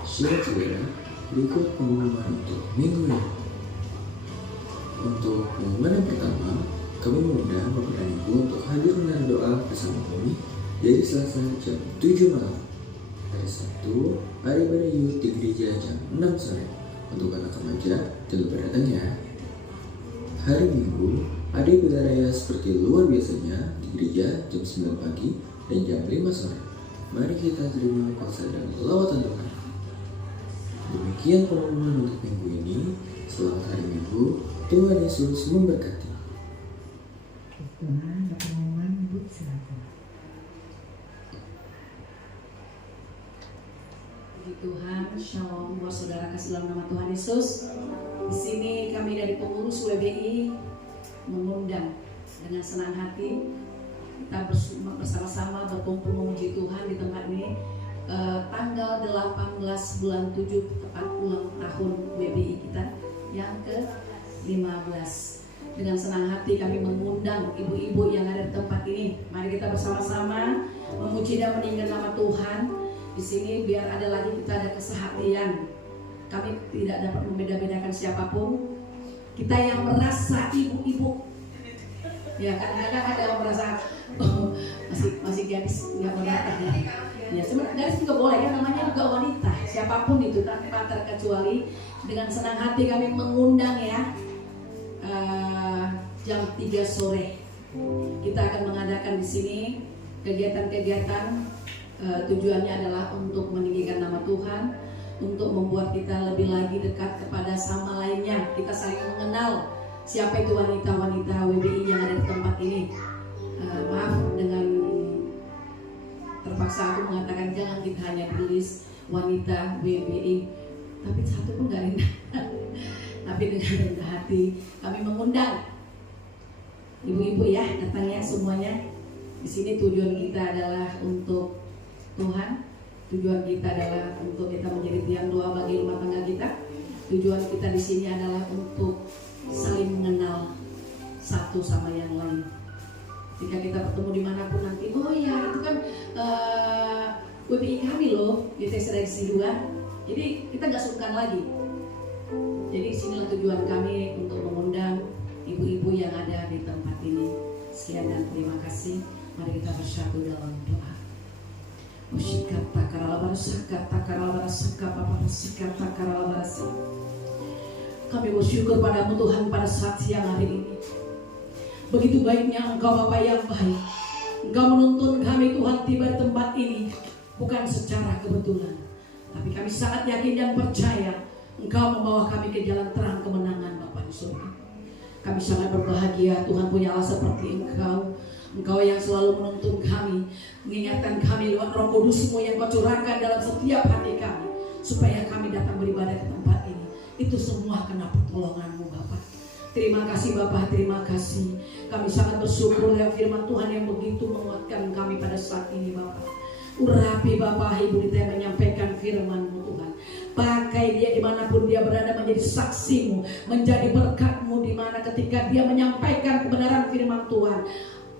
Saudara-saudara, berikut pengumuman untuk minggu ini. Untuk pengumuman yang pertama, kami mengundang Bapak dan Ibu untuk hadir menara doa bersama kami dari Selasa jam 7 malam. Hari Sabtu, hari ibadah youth di gereja jam 6 sore. Untuk anak remaja, jangan lupa datang ya. Hari Minggu, ada ibadah raya seperti luar biasanya di gereja jam 9 pagi dan jam 5 sore. Mari kita terima kuasa dan lawatan Tuhan. Demikian pengumuman untuk minggu ini. Selamat hari Minggu. Tuhan Yesus memberkati. Tuhan, ada pengumuman, Ibu silakan. Puji Tuhan, shalom buat saudara kasih dalam nama Tuhan Yesus. Di sini kami dari pengurus WBI mengundang dengan senang hati kita bersama-sama berkumpul memuji Tuhan di tempat ini. Tanggal 18 bulan 7 tepat ulang tahun WBI kita yang ke-15. Dengan senang hati kami mengundang ibu-ibu yang ada di tempat ini. Mari kita bersama-sama memuji dan meninggikan nama Tuhan. Di sini biar ada lagi kita ada kesehatian. Kami tidak dapat membeda-bedakan siapapun. Kita yang merasa ibu-ibu. Ya kadang-kadang ada yang merasa masih gadis nggak mau datang ya. Ya sebenarnya gadis juga boleh kan, namanya juga wanita. Siapapun itu tanpa terkecuali. Dengan senang hati kami mengundang ya. Jam 3 sore kita akan mengadakan di sini kegiatan-kegiatan. Tujuannya adalah untuk meninggikan nama Tuhan, untuk membuat kita lebih lagi dekat kepada sama lainnya. Kita saling mengenal siapa itu wanita-wanita WBI yang ada di tempat ini. Maaf dengan terpaksa aku mengatakan jangan kita hanya tulis wanita WBI, tapi satu pun gak rendah. Tapi dengan rendah hati kami mengundang ibu-ibu ya, datangnya semuanya. Di sini tujuan kita adalah untuk Tuhan, tujuan kita adalah untuk kita menjadi tiang doa bagi rumah tangga kita. Tujuan kita di sini adalah untuk saling mengenal satu sama yang lain. Jika kita bertemu dimanapun nanti, oh ya itu kan WBI kami loh, GTS Redaksi 2. Jadi kita nggak sungkan lagi. Jadi sinilah tujuan kami untuk mengundang ibu-ibu yang ada di tempat ini. Sekian dan terima kasih. Mari kita bersatu dalam doa. Kami bersyukur padamu Tuhan pada saat siang hari ini. Begitu baiknya Engkau Bapa yang baik. Engkau menuntun kami Tuhan tiba di tempat ini bukan secara kebetulan, tapi kami sangat yakin dan percaya Engkau membawa kami ke jalan terang kemenangan Bapa di surga. Kami sangat berbahagia Tuhan punya Allah seperti Engkau. Engkau yang selalu menuntun kami, mengingatkan kami lewat Roh Kudus-Mu yang Kau curahkan dalam setiap hati kami, supaya kami datang beribadah ke tempat ini. Itu semua karena pertolongan-Mu Bapa. Terima kasih Bapa, terima kasih. Kami sangat bersyukur lewat firman Tuhan yang begitu menguatkan kami pada saat ini Bapa. Urapi Bapa Ibu Dita yang menyampaikan firman-Mu Tuhan. Pakai dia dimanapun dia berada menjadi saksi-Mu, menjadi berkat-Mu, dimana ketika dia menyampaikan kebenaran firman Tuhan,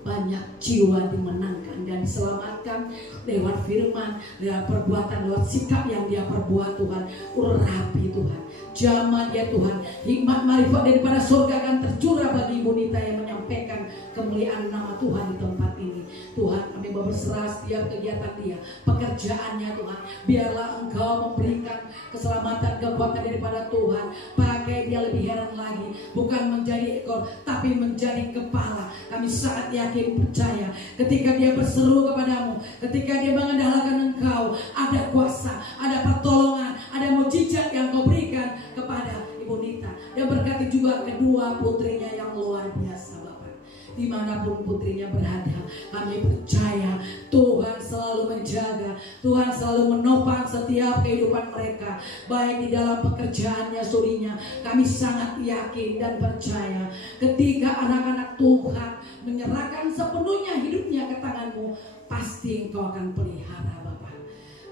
banyak jiwa dimenangkan dan diselamatkan lewat firman, lewat perbuatan, lewat sikap yang dia perbuat Tuhan. Urapi Tuhan, jamah dia Tuhan, hikmat marifat daripada surga akan tercurah bagi Ibu Nita yang menyampaikan kemuliaan nama Tuhan di tempat ini. Tuhan, kami mau berserah setiap kegiatan dia, pekerjaannya Tuhan. Biarlah Engkau memberikan keselamatan, kekuatan daripada Tuhan. Pakai dia lebih heran lagi, bukan menjadi ekor tapi menjadi kepala. Kami sangat yakin, percaya ketika dia berseru kepadamu, ketika dia mengandalkan Engkau, ada kuasa, ada pertolongan, ada mujizat yang Kau berikan kepada Ibu Nita. Dan berkati juga kedua putrinya yang luar biasa Bapak. Dimanapun putrinya berada, kami percaya Tuhan selalu menjaga, Tuhan selalu menopang setiap kehidupan mereka, baik di dalam pekerjaannya, studinya. Kami sangat yakin dan percaya ketika anak-anak Tuhan menyerahkan sepenuhnya hidupnya ke tangan-Mu, pasti Engkau akan pelihara Bapak.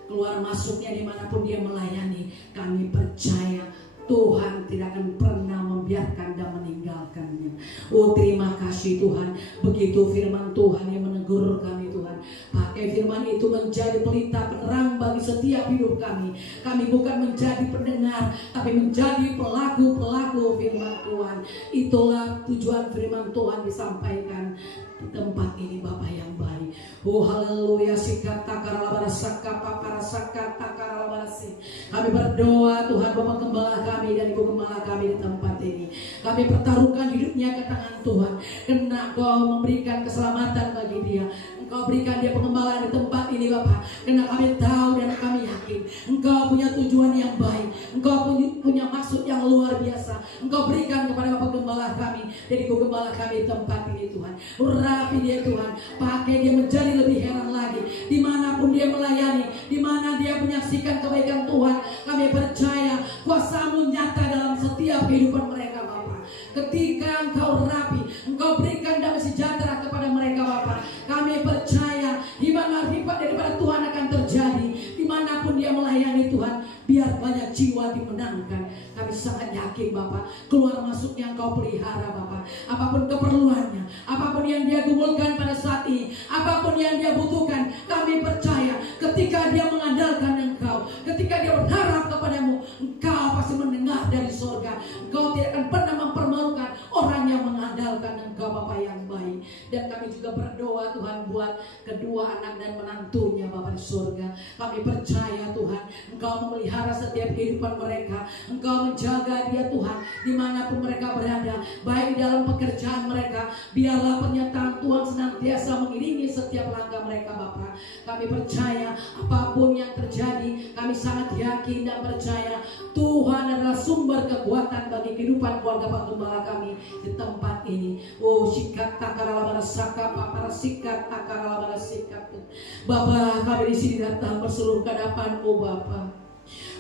Keluar masuknya dimanapun dia melayani, kami percaya Tuhan tidak akan pernah membiarkan dan meninggalkannya. Oh, terima kasih Tuhan. Begitu firman Tuhan yang menegur kami Tuhan. Pakai firman itu menjadi pelita penerang bagi setiap hidup kami. Kami bukan menjadi pendengar, tapi menjadi pelaku-pelaku firman Tuhan. Itulah tujuan firman Tuhan disampaikan di tempat ini Bapak yang baik. Oh haleluya, sikat takaralabara saka papara saka takaralabara si. Kami berdoa Tuhan Bapak Gembala kami dan Ibu Gembala kami di tempat ini. Kami pertaruhkan hidupnya ke tangan Tuhan. Karena Kau memberikan keselamatan bagi dia. Engkau berikan dia pengembalaan di tempat ini Bapak. Karena kami tahu dan kami yakin Engkau punya tujuan yang baik. Engkau punya maksud yang luar biasa. Engkau berikan kepada Bapak Gembala kami dan Ibu Gembala kami di tempat ini Tuhan. Urapi dia Tuhan. Pakai dia menjadi lebih heran lagi. Dimanapun dia melayani, dimana dia menyaksikan kebaikan Tuhan, kami percaya kuasa-Mu nyata dalam setiap kehidupan mereka Bapak. Ketika Engkau rapi, Engkau berikan damai sejahtera kepada mereka Bapak. Kami percaya iman marifat daripada Tuhan akan terjadi dimanapun dia melayani Tuhan. Biar banyak jiwa dimenangkan. Kami sangat yakin Bapak, keluar masuknya Engkau pelihara Bapak. Apapun keperluannya, apapun yang dia gumulkan pada saat ini, apapun yang dia butuhkan, kami percaya ketika dia mengandalkan Engkau, ketika dia berharap kepadamu, Engkau pasti mendengar dari surga. Engkau tidak akan pernah mempermalukan orang yang mengandalkan Engkau Bapak yang baik. Dan kami juga berdoa Tuhan buat kedua anak dan menantunya Bapak di surga. Kami percaya Tuhan, Engkau memelihara setiap kehidupan mereka. Engkau menjaga dia Tuhan dimanapun mereka berada, baik di dalam pekerjaan mereka. Biarlah pernyataan Tuhan senantiasa mengiringi setiap langkah mereka Bapak. Kami percaya apapun yang terjadi, kami sangat yakin dan percaya Tuhan adalah sumber kekuatan bagi kehidupan keluarga Pak Gembala kami di tempat ini. Oh sikat takaralabara saka papara sikat takaralabara sikat. Bapak, kami di sini datang berseluruh hadapan-Mu Bapak.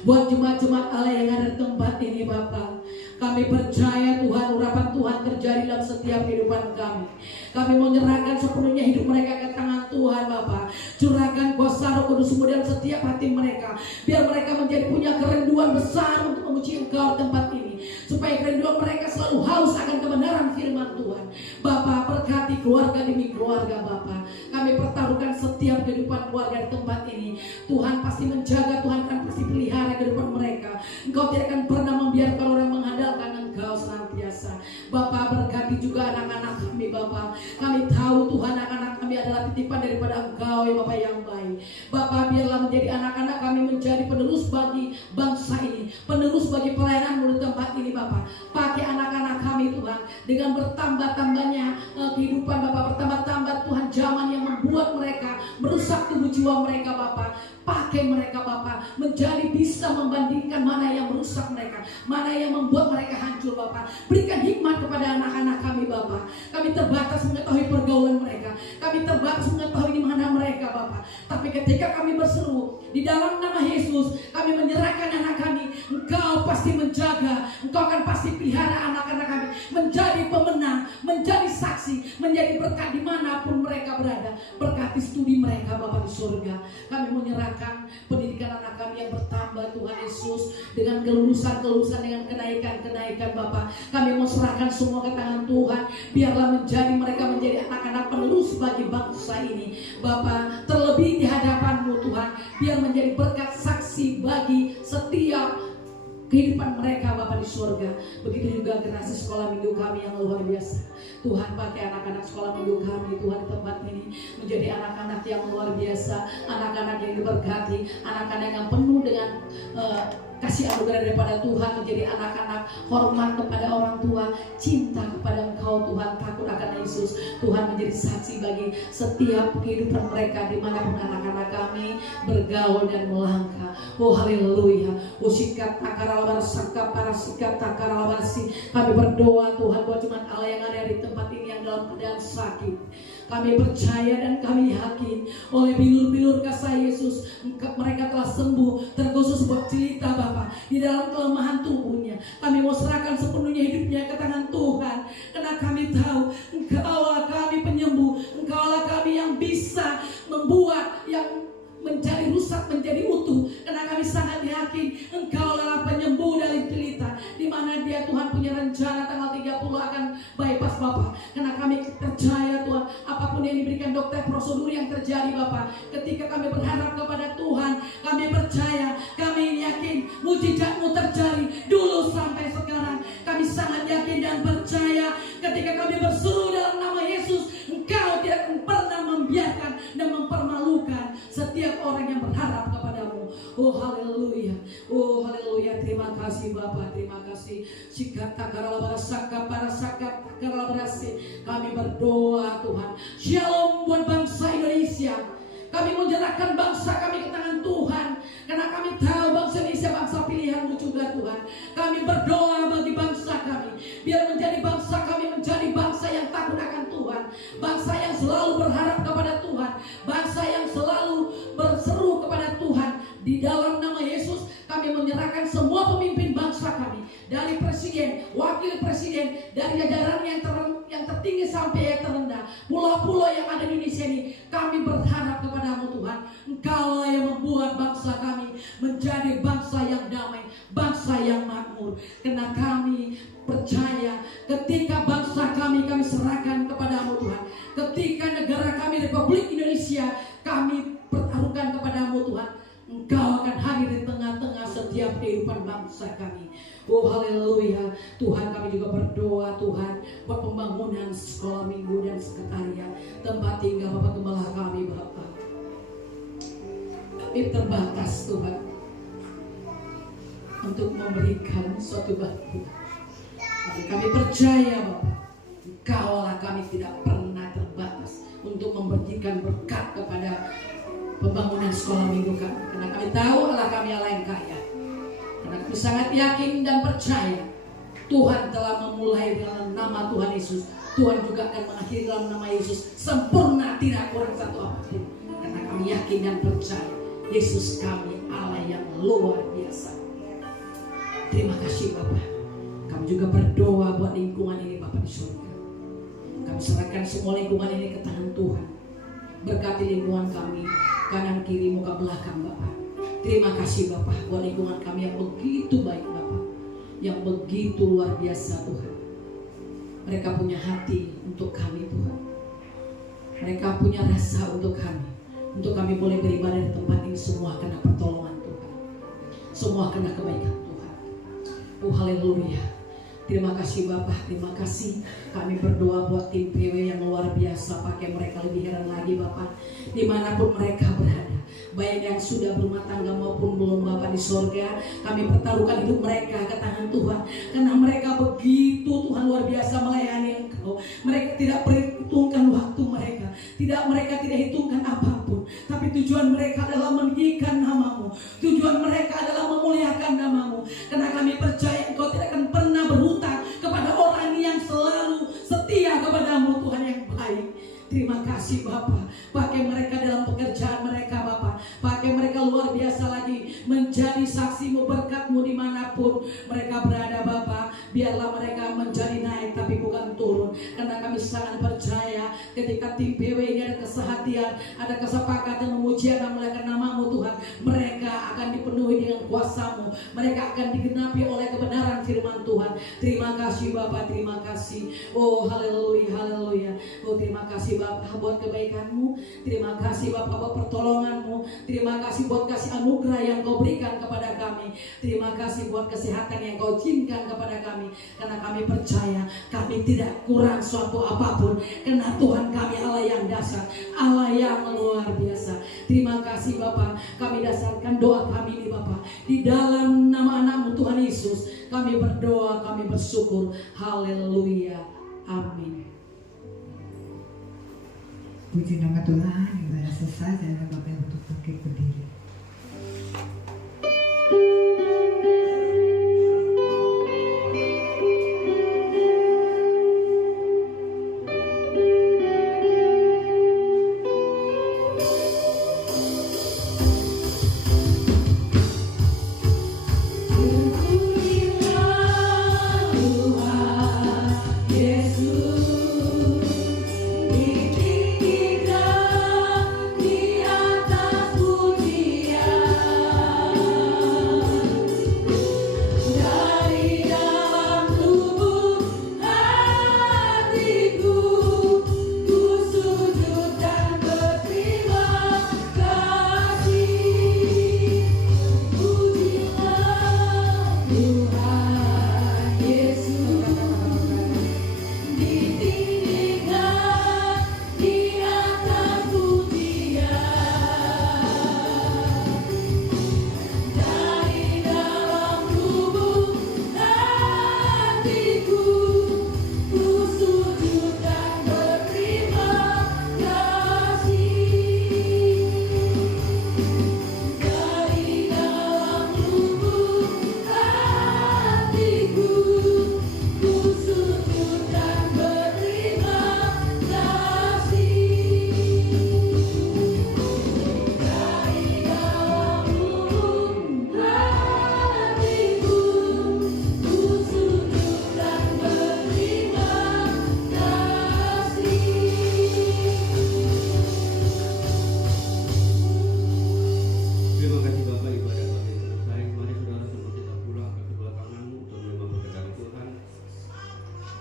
Buat jemaat-jemaat Allah yang ada di tempat ini Bapak, kami percaya Tuhan, urapan Tuhan terjadi dalam setiap kehidupan kami. Kami menyerahkan sepenuhnya hidup mereka ke tangan Tuhan Bapak. Curahkan kuasa Roh Kudus-Mu dalam setiap hati mereka. Biar mereka menjadi punya kerinduan besar untuk memuji Engkau tempat ini. Supaya kerinduan mereka selalu haus akan kebenaran firman Tuhan. Bapak, berkati keluarga demi keluarga Bapak. Kami pertaruhkan setiap kehidupan keluarga di tempat ini. Tuhan pasti menjaga, Tuhan akan pasti pelihara kehidupan mereka. Engkau tidak akan pernah membiarkan orang mengandalkan Engkau senantiasa. Bapak, berkati juga anak-anak kami Bapak. Kami tahu Tuhan anak-anak kami adalah titipan daripada Engkau ya Bapak yang baik. Bapak, biarlah menjadi anak-anak kami menjadi penerus bagi bangsa ini, penerus bagi pelayanan-Mu di tempat ini Bapak. Pakai anak-anak kami Tuhan dengan bertambah-tambahnya kehidupan Bapak, bertambah-tambah Tuhan zaman yang membuat mereka merusak tubuh jiwa mereka Bapak. Pakai mereka Bapak menjadi bisa membandingkan mana yang merusak mereka, mana yang membuat mereka hancur Bapak. Berikan hikmat kepada anak-anak kami Bapak. Kami terbatas mengetahui pergaulan mereka, kami terbatas mengetahui di mana mereka Bapak. Tapi ketika kami berseru di dalam nama Yesus, kami menyerahkan anak kami. Engkau pasti menjaga, Engkau akan pasti pelihara anak-anak kami menjadi pemenang, menjadi saksi, menjadi berkat dimanapun mereka berada. Berkati studi mereka Bapak di surga. Kami menyerahkan pendidikan anak kami yang bertambah Tuhan Yesus, dengan kelulusan-kelulusan, dengan kenaikan-kenaikan Bapak. Kami mau serahkan semua ke tangan Tuhan. Biarlah mereka menjadi anak-anak penerus bagi bangsa ini Bapak. Terlebih di hadapan-Mu Tuhan, biar menjadi berkat saksi bagi setiap kehidupan mereka Bapak di surga. Begitu juga generasi sekolah minggu kami yang luar biasa. Tuhan pakai anak-anak sekolah minggu kami Tuhan di tempat ini menjadi anak-anak yang luar biasa, anak-anak yang diberkati, anak-anak yang penuh dengan kasih anugerah daripada Tuhan, menjadi anak-anak hormat kepada orang tua, cinta kepada Engkau Tuhan, takut akan Yesus. Tuhan menjadi saksi bagi setiap kehidupan mereka dimanapun anak-anak kami bergaul dan melangkah. Oh haleluya. Oh sikat takaralabar saka para sikat takaralabar si. Kami berdoa Tuhan buat cuma Allah yang ada di tempat ini yang dalam keadaan sakit. Kami percaya dan kami yakin oleh bilur-bilur kasih Yesus mereka telah sembuh, terkhusus buat cerita Bapa di dalam kelemahan tubuhnya. Kami mau serahkan sepenuhnya hidupnya ke tangan Tuhan, karena kami tahu Engkaulah kami penyembuh, Engkaulah kami yang bisa membuat yang menjadi rusak menjadi utuh, karena kami sangat yakin Engkaulah penyembuh dari cerita di mana dia Tuhan punya rencana tanggal 30 akan bypass Bapak, karena kami percaya Tuhan apapun yang diberikan dokter prosedur yang terjadi Bapak, ketika kami berharap kepada Tuhan, kami percaya, kami yakin mujizat-Mu terjadi dulu sampai sekarang. Kami sangat yakin dan percaya ketika kami berseru dalam nama Yesus, Engkau tidak akan pernah membiarkan dan mempermalukan setiap orang yang berharap kepadamu. Oh haleluya, oh haleluya. Terima kasih Bapa, terima kasih. Sikata karalabarasaka parasaka karalabarasi. Kami berdoa Tuhan, shalom buat bangsa Indonesia. Kami menyerahkan bangsa kami ke tangan Tuhan, karena kami tahu bangsa Indonesia bangsa pilihan-Mu juga Tuhan. Kami berdoa bagi bangsa kami, biar menjadi bangsa kami menjadi bangsa yang takut akan Tuhan, bangsa yang selalu berharap kepada Tuhan, bangsa yang selalu berseru kepada Tuhan. Di dalam nama Yesus kami menyerahkan semua pemimpin bangsa kami, dari presiden, wakil presiden, dari jajaran yang tertinggi sampai yang terendah, pulau-pulau yang ada di Indonesia ini. Kami berharap kepada-Mu Tuhan, Engkaulah yang membuat bangsa kami menjadi bangsa yang damai, bangsa yang makmur. Karena kami percaya ketika bangsa kami serahkan kepada-Mu Tuhan, ketika negara kami Republik Indonesia kami pertaruhkan kepada-Mu Tuhan, Engkau akan hadir di tengah-tengah setiap kehidupan bangsa kami. Oh haleluya. Tuhan, kami juga berdoa Tuhan buat pembangunan sekolah minggu dan sekretariat, tempat tinggal Bapak Gembala kami Bapak. Kami terbatas Tuhan untuk memberikan suatu bantuan. Tapi kami percaya Bapak, Engkaulah kami tidak pernah terbatas untuk memberikan berkat kepada pembangunan sekolah minggu kami, karena kami tahu Allah kami Allah yang kaya. Karena kami sangat yakin dan percaya Tuhan telah memulai dalam nama Tuhan Yesus, Tuhan juga akan mengakhiri dalam nama Yesus, sempurna tidak kurang satu apapun. Karena kami yakin dan percaya Yesus kami Allah yang luar biasa. Terima kasih Bapak. Kami juga berdoa buat lingkungan ini Bapak di surga. Kami serahkan semua lingkungan ini ke tangan Tuhan. Berkati lingkungan kami, kanan kiri muka belakang Bapak. Terima kasih Bapak buat lingkungan kami yang begitu baik Bapak, yang begitu luar biasa Tuhan. Mereka punya hati untuk kami Tuhan. Mereka punya rasa untuk kami boleh beribadah di tempat ini, semua karena pertolongan Tuhan, semua karena kebaikan Tuhan. Oh haleluya. Terima kasih Bapak, terima kasih. Kami berdoa buat tim PW yang luar biasa, pakai mereka lebih heran lagi Bapak, dimanapun mereka berada, baik yang sudah berumah tangga maupun belum Bapak di sorga. Kami pertaruhkan hidup mereka ke tangan Tuhan, karena mereka begitu Tuhan luar biasa melayani Engkau. Mereka tidak perhitungkan waktu mereka tidak hitungkan apapun, tapi tujuan mereka adalah meninggikan nama-Mu, tujuan mereka adalah memuliakan nama-Mu. Karena kami percaya Engkau tidak akan pernah berhutang kepada orang yang selalu setia kepada-Mu Tuhan yang baik. Terima kasih Bapak, pakai mereka dalam pekerjaan mereka Bapak, pakai mereka luar biasa lagi menjadi saksi-Mu, berkat-Mu dimanapun mereka berada Bapak. Biarlah mereka menjadi naik tapi bukan turun, karena kami sangat percaya ketika tim PW ini ada kesehatian, ada kesepakatan memuji dan memuliakan nama-Mu Tuhan, mereka akan dipenuhi dengan kuasa-Mu. Mereka akan digenapi oleh kebenaran firman Tuhan. Terima kasih Bapak, terima kasih. Oh haleluya, haleluya. Oh terima kasih Bapak buat kebaikan-Mu. Terima kasih Bapak buat pertolongan-Mu. Terima kasih buat kasih anugerah yang Kau berikan kepada kami. Terima kasih buat kesehatan yang Kau izinkan kepada kami. Karena kami percaya kami tidak kurang suatu apapun. Karena Tuhan kami Allah yang dasar, Allah yang luar biasa. Terima kasih Bapak. Kami dasarkan doa kami ini Bapak di dalam nama anak-Mu Tuhan Yesus. Kami berdoa, kami bersyukur. Haleluya. Amin. Puji nama Tuhan. Ibadah selesai. Saya Bapak yang untuk bangkit berdiri.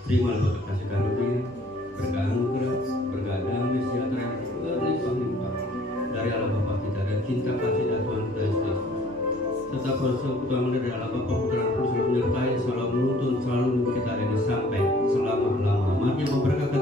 Terimalah berkat kasih karunia, berkat anugerah, berkat damai sejahtera yang berlimpah-limpah dari Allah Bapa kita dan cinta kasih dan Tuhan kita Yesus Kristus. Serta persekutuan dari Allah Bapa Putra dan Roh Kudus menyertai selalu menuntun selalu kita dan sampai selama-lamanya memberkati